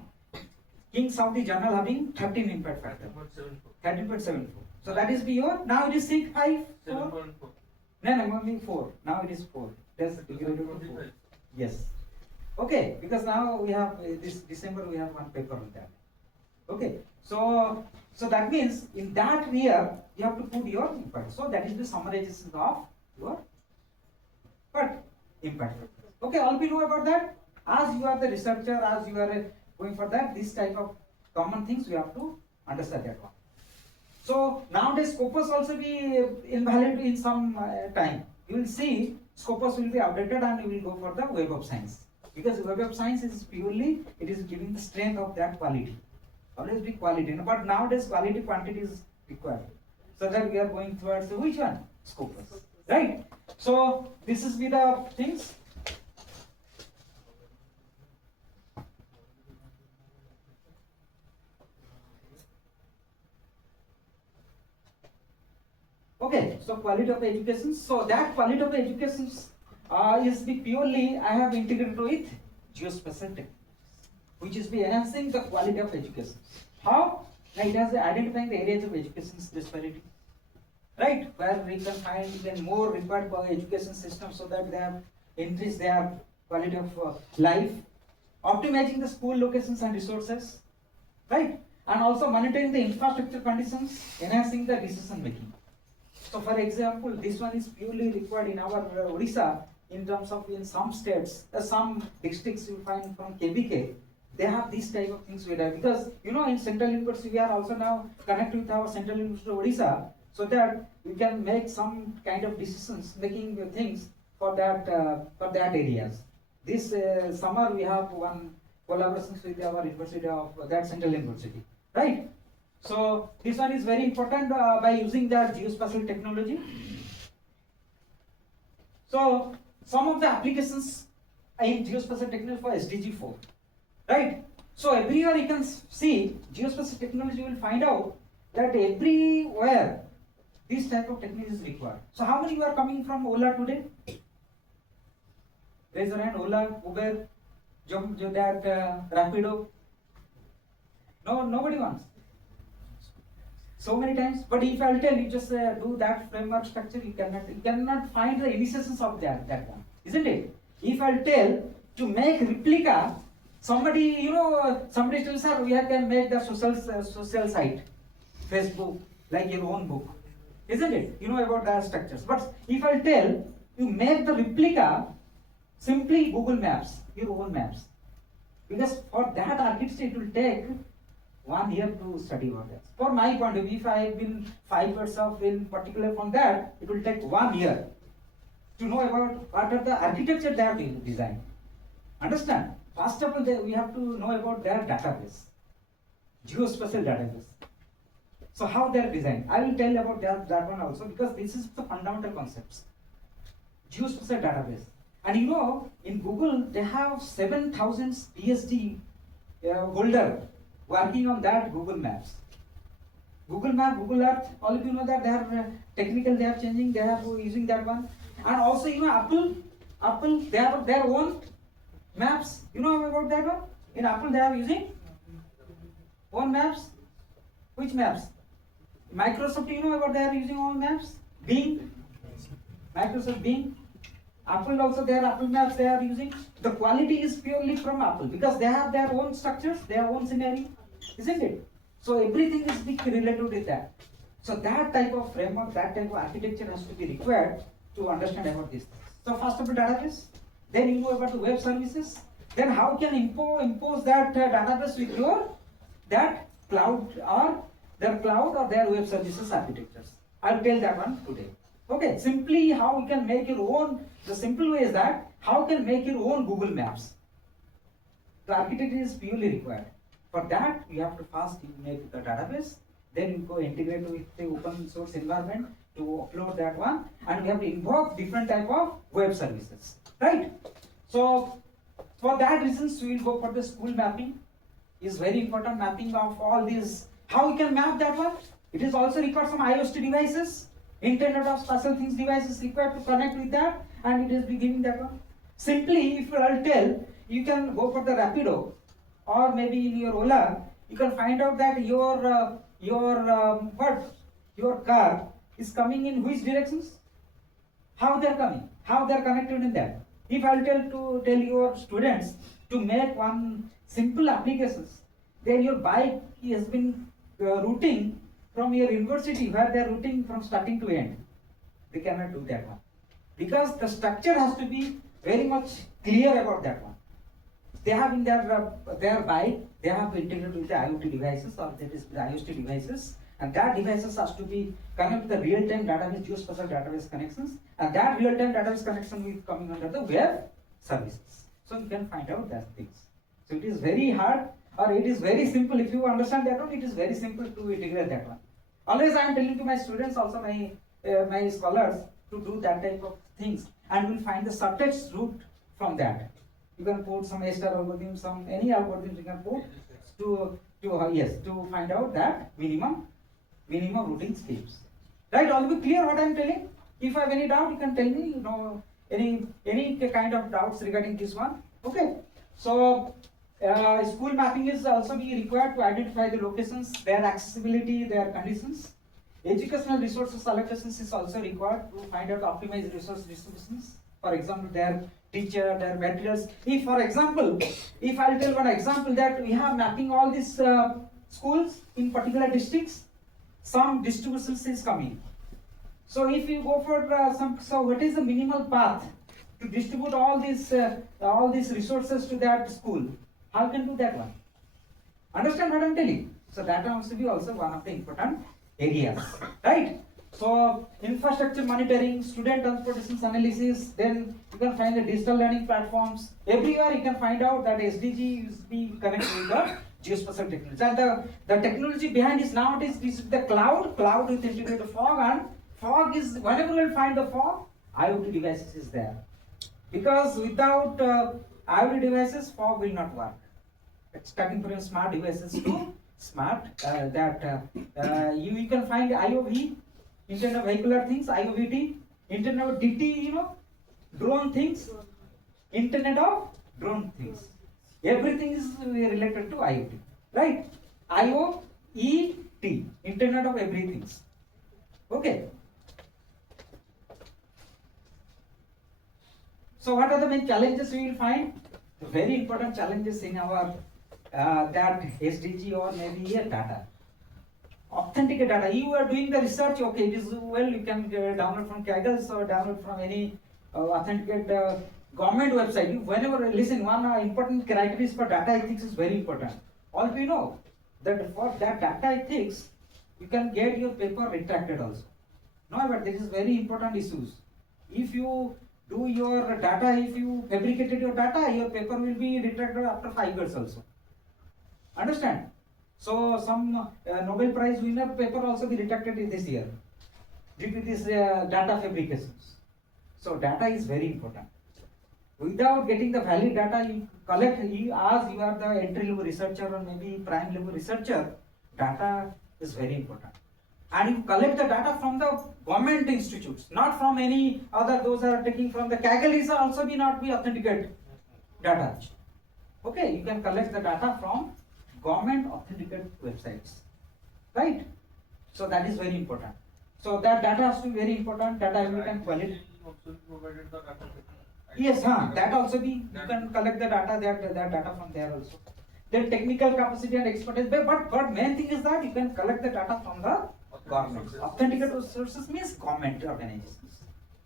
King Saudi Journal having 13 impact factor, 13.74. So that is beyond. Now it is 6, 5, 4. 7.4. No, only 4. Now it is 4. That's degraded to 4. Yes. Okay, because now we have this December we have one paper on that. Okay, so that means in that year you have to put your impact. So that is the summarization of your impact. Okay, all we know about that. As you are the researcher, as you are going for that, this type of common things we have to understand that one. So nowadays Scopus also be invalid in some time. You will see Scopus will be updated and you will go for the Web of Science. Because Web of Science is purely, it is giving the strength of that quality. Always be quality. But nowadays quality quantity is required. So that we are going towards which one? Scopus. Right? So this is be the things. Okay, so quality of education. So that quality of education is be purely I have integrated with geospatial techniques, which is be enhancing the quality of education. How? Now it has identifying the areas of education disparity, right? Where we can find even more required for education system so that they have increased their quality of life, optimizing the school locations and resources, right? And also monitoring the infrastructure conditions, enhancing the decision making. So for example, this one is purely required in our Odisha in terms of in some states, some districts you find from KBK, they have these type of things with that because in Central University we are also now connected with our Central University of Odisha so that we can make some kind of decisions, making things for that areas. This summer we have one collaboration with our university of that Central University, right? So this one is very important by using that geospatial technology. So some of the applications in geospatial technology for SDG 4, right? So everywhere you can see geospatial technology, you will find out that everywhere this type of technology is required. So how many you are coming from Ola today? Raise your hand. Ola, Uber, Rapido. No, nobody wants. So many times, but if I'll tell you just do that framework structure, you cannot find the initiations of that one, isn't it? If I'll tell to make replica, somebody tells her we can make the social site, Facebook, like your own book, isn't it? You know about the structures. But if I'll tell you make the replica, simply Google Maps, your own maps, because for that architecture it will take 1 year to study about that. For my point of view, if I have been 5 years of in particular from that, it will take 1 year to know about what are the architecture they have designed. Understand? First of all, we have to know about their database, geospatial database. So how they are designed. I will tell about that one also because this is the fundamental concepts. Geospatial database. And in Google, they have 7,000 PhD holder working on that Google Maps. Google Map, Google Earth, all of you know that they are technical, they are changing, they are using that one. And also, Apple, they have their own maps. You know about that one? In Apple, they are using own maps. Which maps? Microsoft, you know about they are using own maps? Bing, Microsoft Bing. Apple also, their Apple Maps they are using. The quality is purely from Apple because they have their own structures, their own scenario, isn't it? So everything is big related with that. So that type of framework, that type of architecture has to be required to understand about this. So first of all, database. Then you know about the web services. Then how can impose that database with your that cloud or their web services architectures. I'll tell that one today. Okay, simply how you can make your own, the simple way is that how you can make your own Google Maps. The architecture is purely required. For that, you have to first make the database, then you go integrate with the open source environment to upload that one, and we have to invoke different type of web services, right? So, for that reasons, we will go for the school mapping. Is very important mapping of all these. How we can map that one? It is also required some IoT devices. Internet of special things device is required to connect with that, and it is be giving that one. Simply, if I'll tell, you can go for the Rapido, or maybe in your Ola, you can find out that your car is coming in which directions, how they are coming, how they are connected in that. If I will tell your students to make one simple applications, then your bike has been routing from your university where they are routing from starting to end. They cannot do that one because the structure has to be very much clear about that one. They have in their bike, they have integrated with the IoT devices or that is the IoT devices, and that devices has to be connected to the real-time database, geospatial database connections, and that real-time database connection will be coming under the web services. So you can find out that things. So it is very hard or it is very simple. If you understand that one, it is very simple to integrate that one. Always I am telling to my students, also my scholars, to do that type of things, and will find the shortest route from that. You can put some A-star algorithm, some any algorithm you can put to find out that minimum routing schemes. Right? All be clear what I am telling? If I have any doubt, you can tell me. Any kind of doubts regarding this one. Okay. So school mapping is also be required to identify the locations, their accessibility, their conditions. Educational resources allocations is also required to find out optimized resource distributions. For example, their teacher, their materials. If, for example, if I'll tell one example that we have mapping all these schools in particular districts, some distributions is coming. So if you go for so what is the minimal path to distribute all these resources to that school? How can do that one? Understand what I'm telling? So that has to be also one of the important areas, right? So infrastructure monitoring, student transportation analysis, then you can find the digital learning platforms. Everywhere you can find out that SDG is being connected with the geospatial technology. And the technology behind this nowadays is the cloud with integrated fog, and fog is, whenever you will find the fog, IoT devices is there. Because without IoT devices, fog will not work. It's starting from smart devices to smart, you can find IOV, Internet of Vehicular Things, IOVT, Internet of DT, drone things, Internet of drone things. Everything is related to IoT, right? IoET, Internet of Everything. Okay. So what are the main challenges we will find? The very important challenges in our that SDG or maybe a data. Authenticate data. You are doing the research, okay, it is well, you can download from Kaggle or download from any authenticate government website. Whenever, listen, one important criteria for data ethics is very important. All we know that for that data ethics, you can get your paper retracted also. No, but this is very important issues. If you do your data, if you fabricated your data, your paper will be retracted after 5 years also. Understand? So some Nobel Prize winner paper also be retracted in this year due to this data fabrications. So data is very important. Without getting the valid data, you collect, as you are the entry level researcher or maybe prime level researcher, data is very important. And you collect the data from the government institutes, not from any other, those are taking from the Kaggle is also be not be authenticated data. Okay, you can collect the data from government authenticated websites, right? So that is very important. So that data has to be very important. Data you can quality. Also provided the data. Yes, that also be, you can collect the data, that data from there also. Then technical capacity and expertise, but main thing is that you can collect the data from the government. Authenticated sources means government organizations,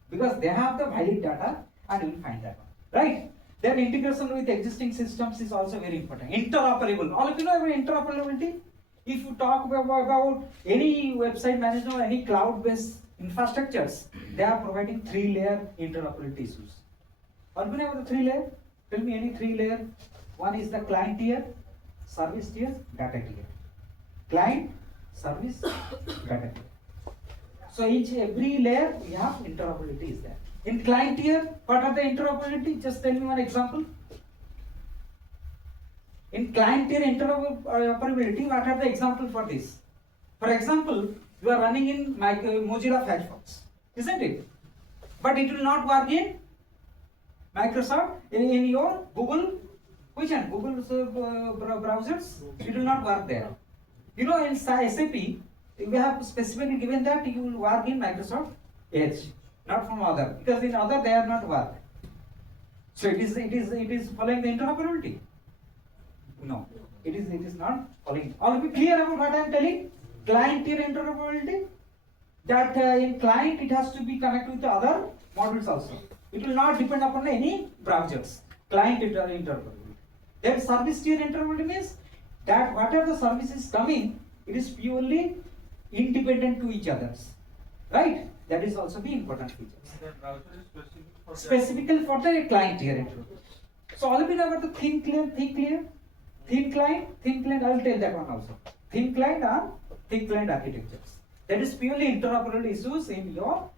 because they have the valid data and you will find that one, right? Then integration with existing systems is also very important. Interoperable. All of you know about interoperability? If you talk about any website management or any cloud-based infrastructures, they are providing 3-layer interoperability issues. All of you know about the 3-layer? Tell me any 3-layer. One is the client tier, service tier, data tier. Client, service, data tier. So every layer we have interoperability is there. In client tier, what are the interoperability? Just tell me one example. In client tier interoperability, what are the example for this? For example, You are running in Mozilla Firefox, isn't it? But it will not work in Microsoft, in your Google, which one? Google browsers, it will not work there. You know, in SAP, we have specifically given that you will work in Microsoft Edge, not from other, because in other they are not work. So it is following the interoperability. No, it is not following. All of you clear about what I am telling? Client tier interoperability. That in client it has to be connected with the other modules also. It will not depend upon any browsers. Client interoperability. Then service tier interoperability means that whatever the service is coming, it is purely independent to each others, right? That is also the important feature. The browser is Specifically for the client tier interoperability. So all of you know about the thin client. Thin client, I will tell that one also. Thin client and thin client architectures. That is purely interoperable issues in your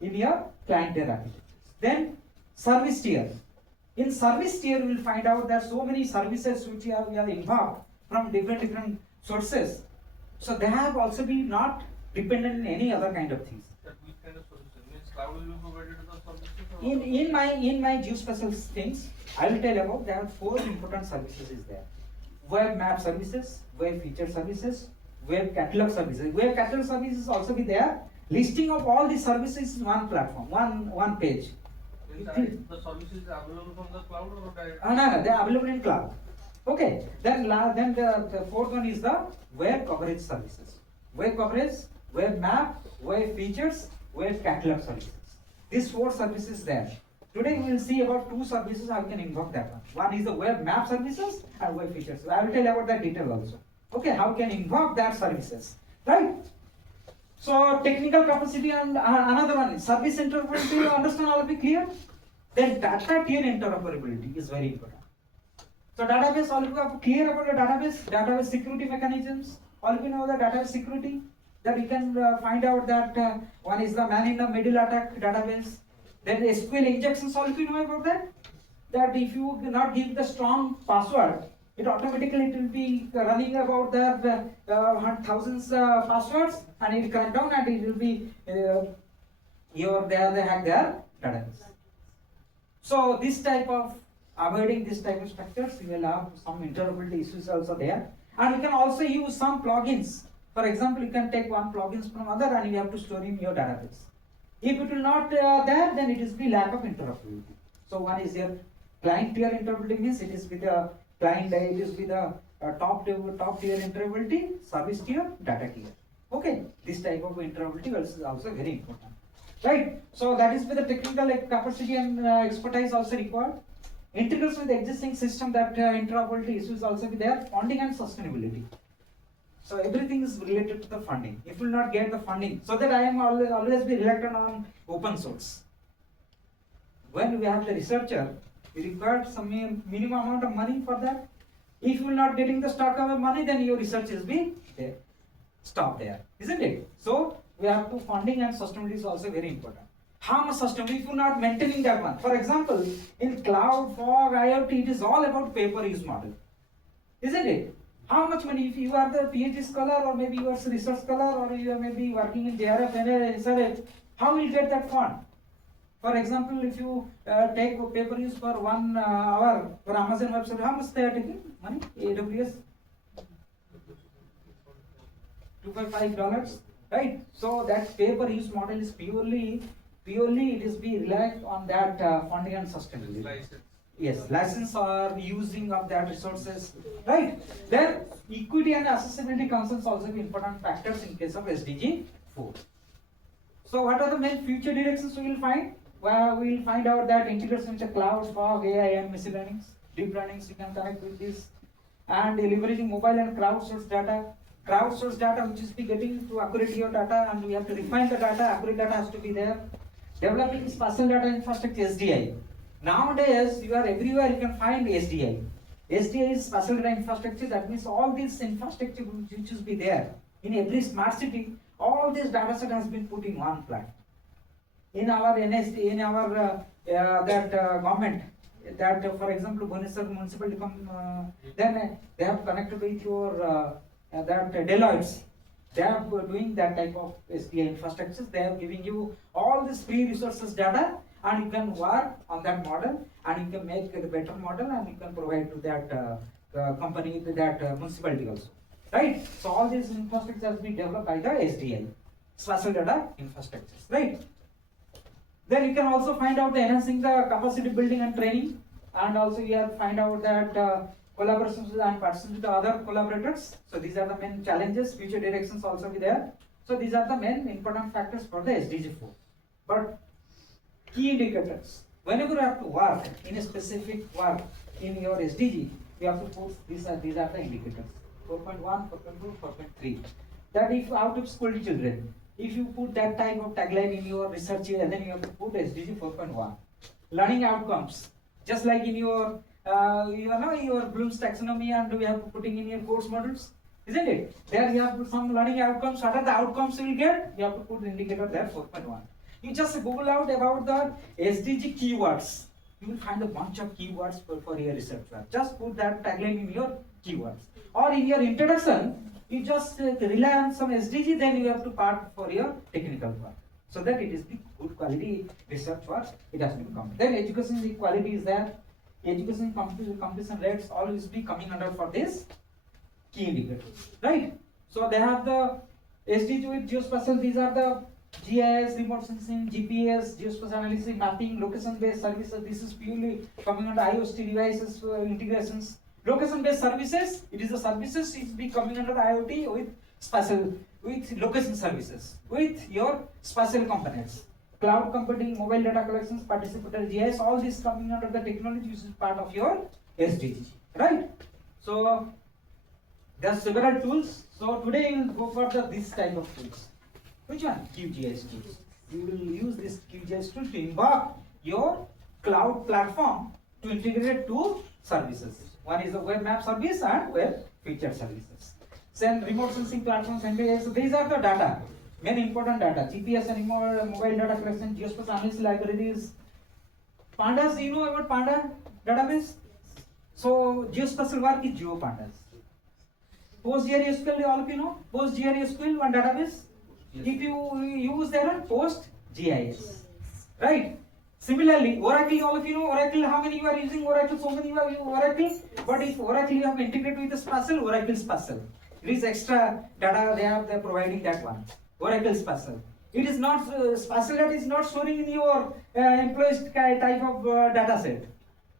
client tier architectures. Then service tier. In service tier, we will find out that so many services which we are involved from different sources. So they have also been not dependent on any other kind of things. That which kind of solution? Means cloud will be provided to the services? In my geospatial things, I will tell about there are 4 important services is there. Web map services, web feature services, web catalog services. Web catalog services also be there. Listing of all these services in one platform, one page. The service is available from the cloud or direct? No, they are available in cloud. Okay. Then the 4th one is the web coverage services. Web coverage, web map, web features, web catalog services. These 4 services there. Today we will see about 2 services how we can invoke that one. One is the web map services and web features. So I will tell you about that detail also. Okay, how we can invoke that services, right? So technical capacity and another one is service interoperability. You understand all of it clear? Then data tier interoperability is very important. So database, all of you are clear about the database security mechanisms. All of you know the database security, that we can find out that one is the man in the middle attack database. Then SQL injections, all of you know about that? That if you not give the strong password, it automatically it will be running about the thousands passwords, and it will come down and it will be they hack their database. So this type of avoiding this type of structures, you will have some interoperability issues also there, and you can also use some plugins. For example, you can take one plugins from other and you have to store in your database. If it will not there, then it is the lack of interoperability. So one is your client tier interoperability, means it is with the client, it is with the top tier interoperability, service tier, data tier. Okay, this type of interoperability is also very important, right? So that is with the technical capacity and expertise also required. Integrates with the existing system, that interoperability issues also be there. Funding and sustainability. So everything is related to the funding. If you will not get the funding, so that I am always be reluctant on open source. When we have the researcher, we require some minimum amount of money for that. If you will not getting the stock of money, then your research is being there, stop there, isn't it? So we have to funding and sustainability is also very important. How much sustainability if you are not maintaining that one? For example, in cloud, fog, IoT, it is all about pay-per-use model, isn't it? How much money, if you are the PhD scholar or maybe you are a research scholar or you are maybe working in JRF and SRF, how will you get that fund? For example, if you take paper use for 1 hour for Amazon website, how much they are taking money? AWS $255, right? So that paper use model is purely it is be relied on that funding and sustainability. License. Yes, license or using of that resources, right? Then equity and accessibility concerns also be important factors in case of SDG 4. So what are the main future directions we will find? Well, we will find out that integration with the cloud, fog, AI and machine learning, deep learning, we can connect with this, and leveraging mobile and crowdsourced data. Crowdsourced data, which is be getting to accurate your data, and we have to refine the data. Accurate data has to be there. Developing spatial data infrastructure, SDI. Nowadays, you are everywhere, you can find SDI. SDI is spatial data infrastructure. That means all this infrastructure which is be there in every smart city. All this data set has been put in one plant. In our NSD, in our government, that for example, Bhubaneswar municipality, then they have connected with your that Deloitte's. They are doing that type of SDI infrastructures. They are giving you all this free resources data, and you can work on that model, and you can make a better model, and you can provide to that company, to that municipality also, right? So all these infrastructures has been developed by the SDI, spatial data infrastructures, right? Then you can also find out the enhancing the capacity building and training, and also you have find out that collaborations and participating with other collaborators. So these are the main challenges. Future directions also be there. So these are the main important factors for the SDG 4. But key indicators. Whenever you have to work in a specific work in your SDG, you have to put these are the indicators. 4.1, 4.2, 4.3. That if out of school children, if you put that type of tagline in your research, and then you have to put SDG 4.1. Learning outcomes. Just like in your your Bloom's taxonomy, and we have putting in your course models, isn't it? There you have to put some learning outcomes. What are the outcomes you will get? You have to put the indicator there 4.1. You just Google out about the SDG keywords. You will find a bunch of keywords for your research work. Just put that tagline in your keywords. Or in your introduction, you just rely on some SDG, then you have to part for your technical work. So that it is the good quality research work, it has to become. Then education equality is there. Education completion rates always be coming under for this key indicators, right? So they have the SDG with geospatial. These are the GIS, remote sensing, GPS, geospatial analysis, mapping, location-based services. This is purely coming under IoT devices integrations. Location-based services, it is the services is be coming under the IoT with spatial, with location services, with your spatial components. Cloud computing, mobile data collections, participatory GIS, all this coming under the technology which is part of your SDG, right? So there are several tools. So today we will go for this type of tools. Which one? QGIS tools. You will use this QGIS tool to invoke your cloud platform to integrate two services. One is the web map service and web feature services. Then remote sensing platforms, and so these are the data. Main important data, GPS and mobile data collection, geospatial analysis libraries. Pandas, you know about Panda database? So geospatial work is GeoPandas. PostgreSQL, all of you know? PostgreSQL, one database. Yes. If you use that PostGIS, right? Similarly, Oracle, all of you know Oracle, how many you are using Oracle? So many you are using Oracle. But if Oracle you have integrated with the spatial, Oracle spatial. It is extra data they are providing that one. Oracle spatial. It is not spatial that is not storing in your employees type of data set.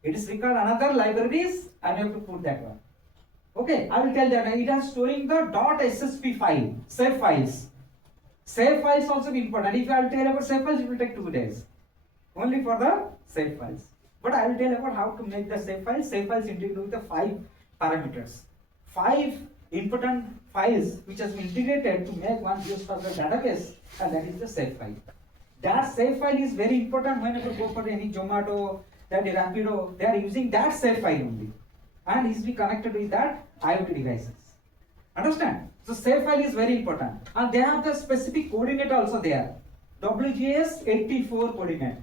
It is required another libraries, and you have to put that one. Okay, I will tell that it is storing the .ssp file, save files. Save files also be important. If I will tell about save files, it will take 2 days. Only for the save files. But I will tell about how to make the save files. Save files integrated with the 5 parameters. 5 important files which has been integrated to make one geospatial database, and that is the save file. That save file is very important whenever you go for any Zomato, that Rapido, they are using that save file only. And it is be connected with that IoT devices. Understand? So save file is very important. And they have the specific coordinate also there. WGS 84 coordinate.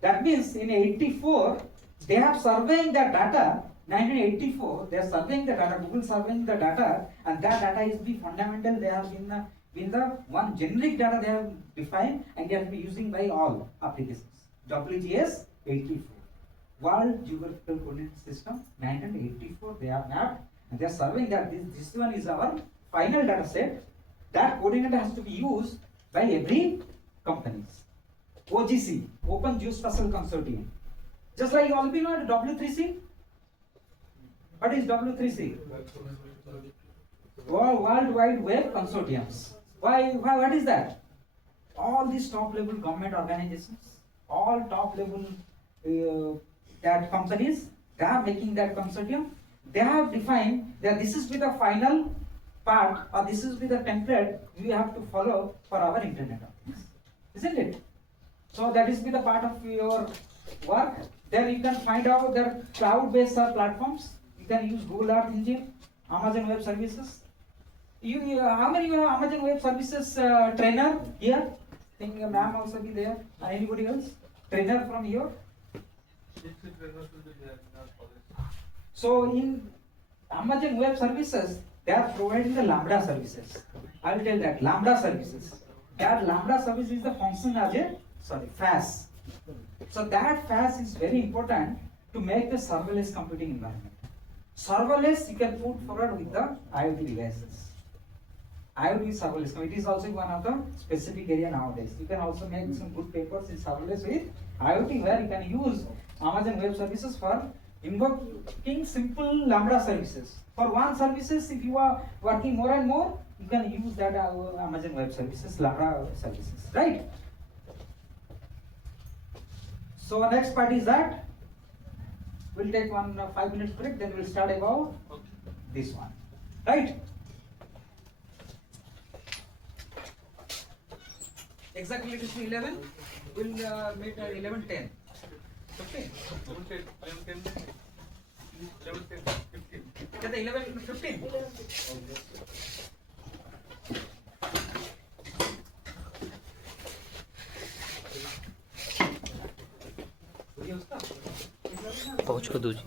That means in 84, they have surveying the data. 1984, they are surveying the data, Google surveying the data, and that data is the fundamental. They have been the one generic data they have defined, and they have to be using by all applications. WGS 84, World Geographical Coordinate System, 1984. They have mapped, and they are surveying that this one is our final data set. That coordinate has to be used by every companies. OGC, Open Geospatial Consortium. Just like you all know the W3C. What is W3C? World Wide Web Consortiums. Why? What is that? All these top level government organizations, all top level that companies, they are making that consortium. They have defined that this is with the final part, or this is with the template we have to follow for our Internet of Things, isn't it? So that is with the part of your work. Then you can find out their cloud-based platforms. You can use Google Earth Engine, Amazon Web Services. How many you have Amazon Web Services trainer here? I think ma'am also be there. Anybody else? Trainer from here? So in Amazon Web Services, they are providing the lambda services. I will tell that lambda services. That lambda service is the function as a FAS. So that FAS is very important to make the serverless computing environment. Serverless you can put forward with the IoT devices. IoT serverless. It is also one of the specific area nowadays. You can also make some good papers in serverless with IoT where you can use Amazon Web Services for invoking simple lambda services. For one services, if you are working more and more, you can use that Amazon Web Services, lambda services, right? So next part is that we'll take one 5 minutes break, then we'll start about this one, right? Exactly it is 11. We'll meet at 11:10. Okay. 11:10. Get the 11:15. पहुँच को दूजी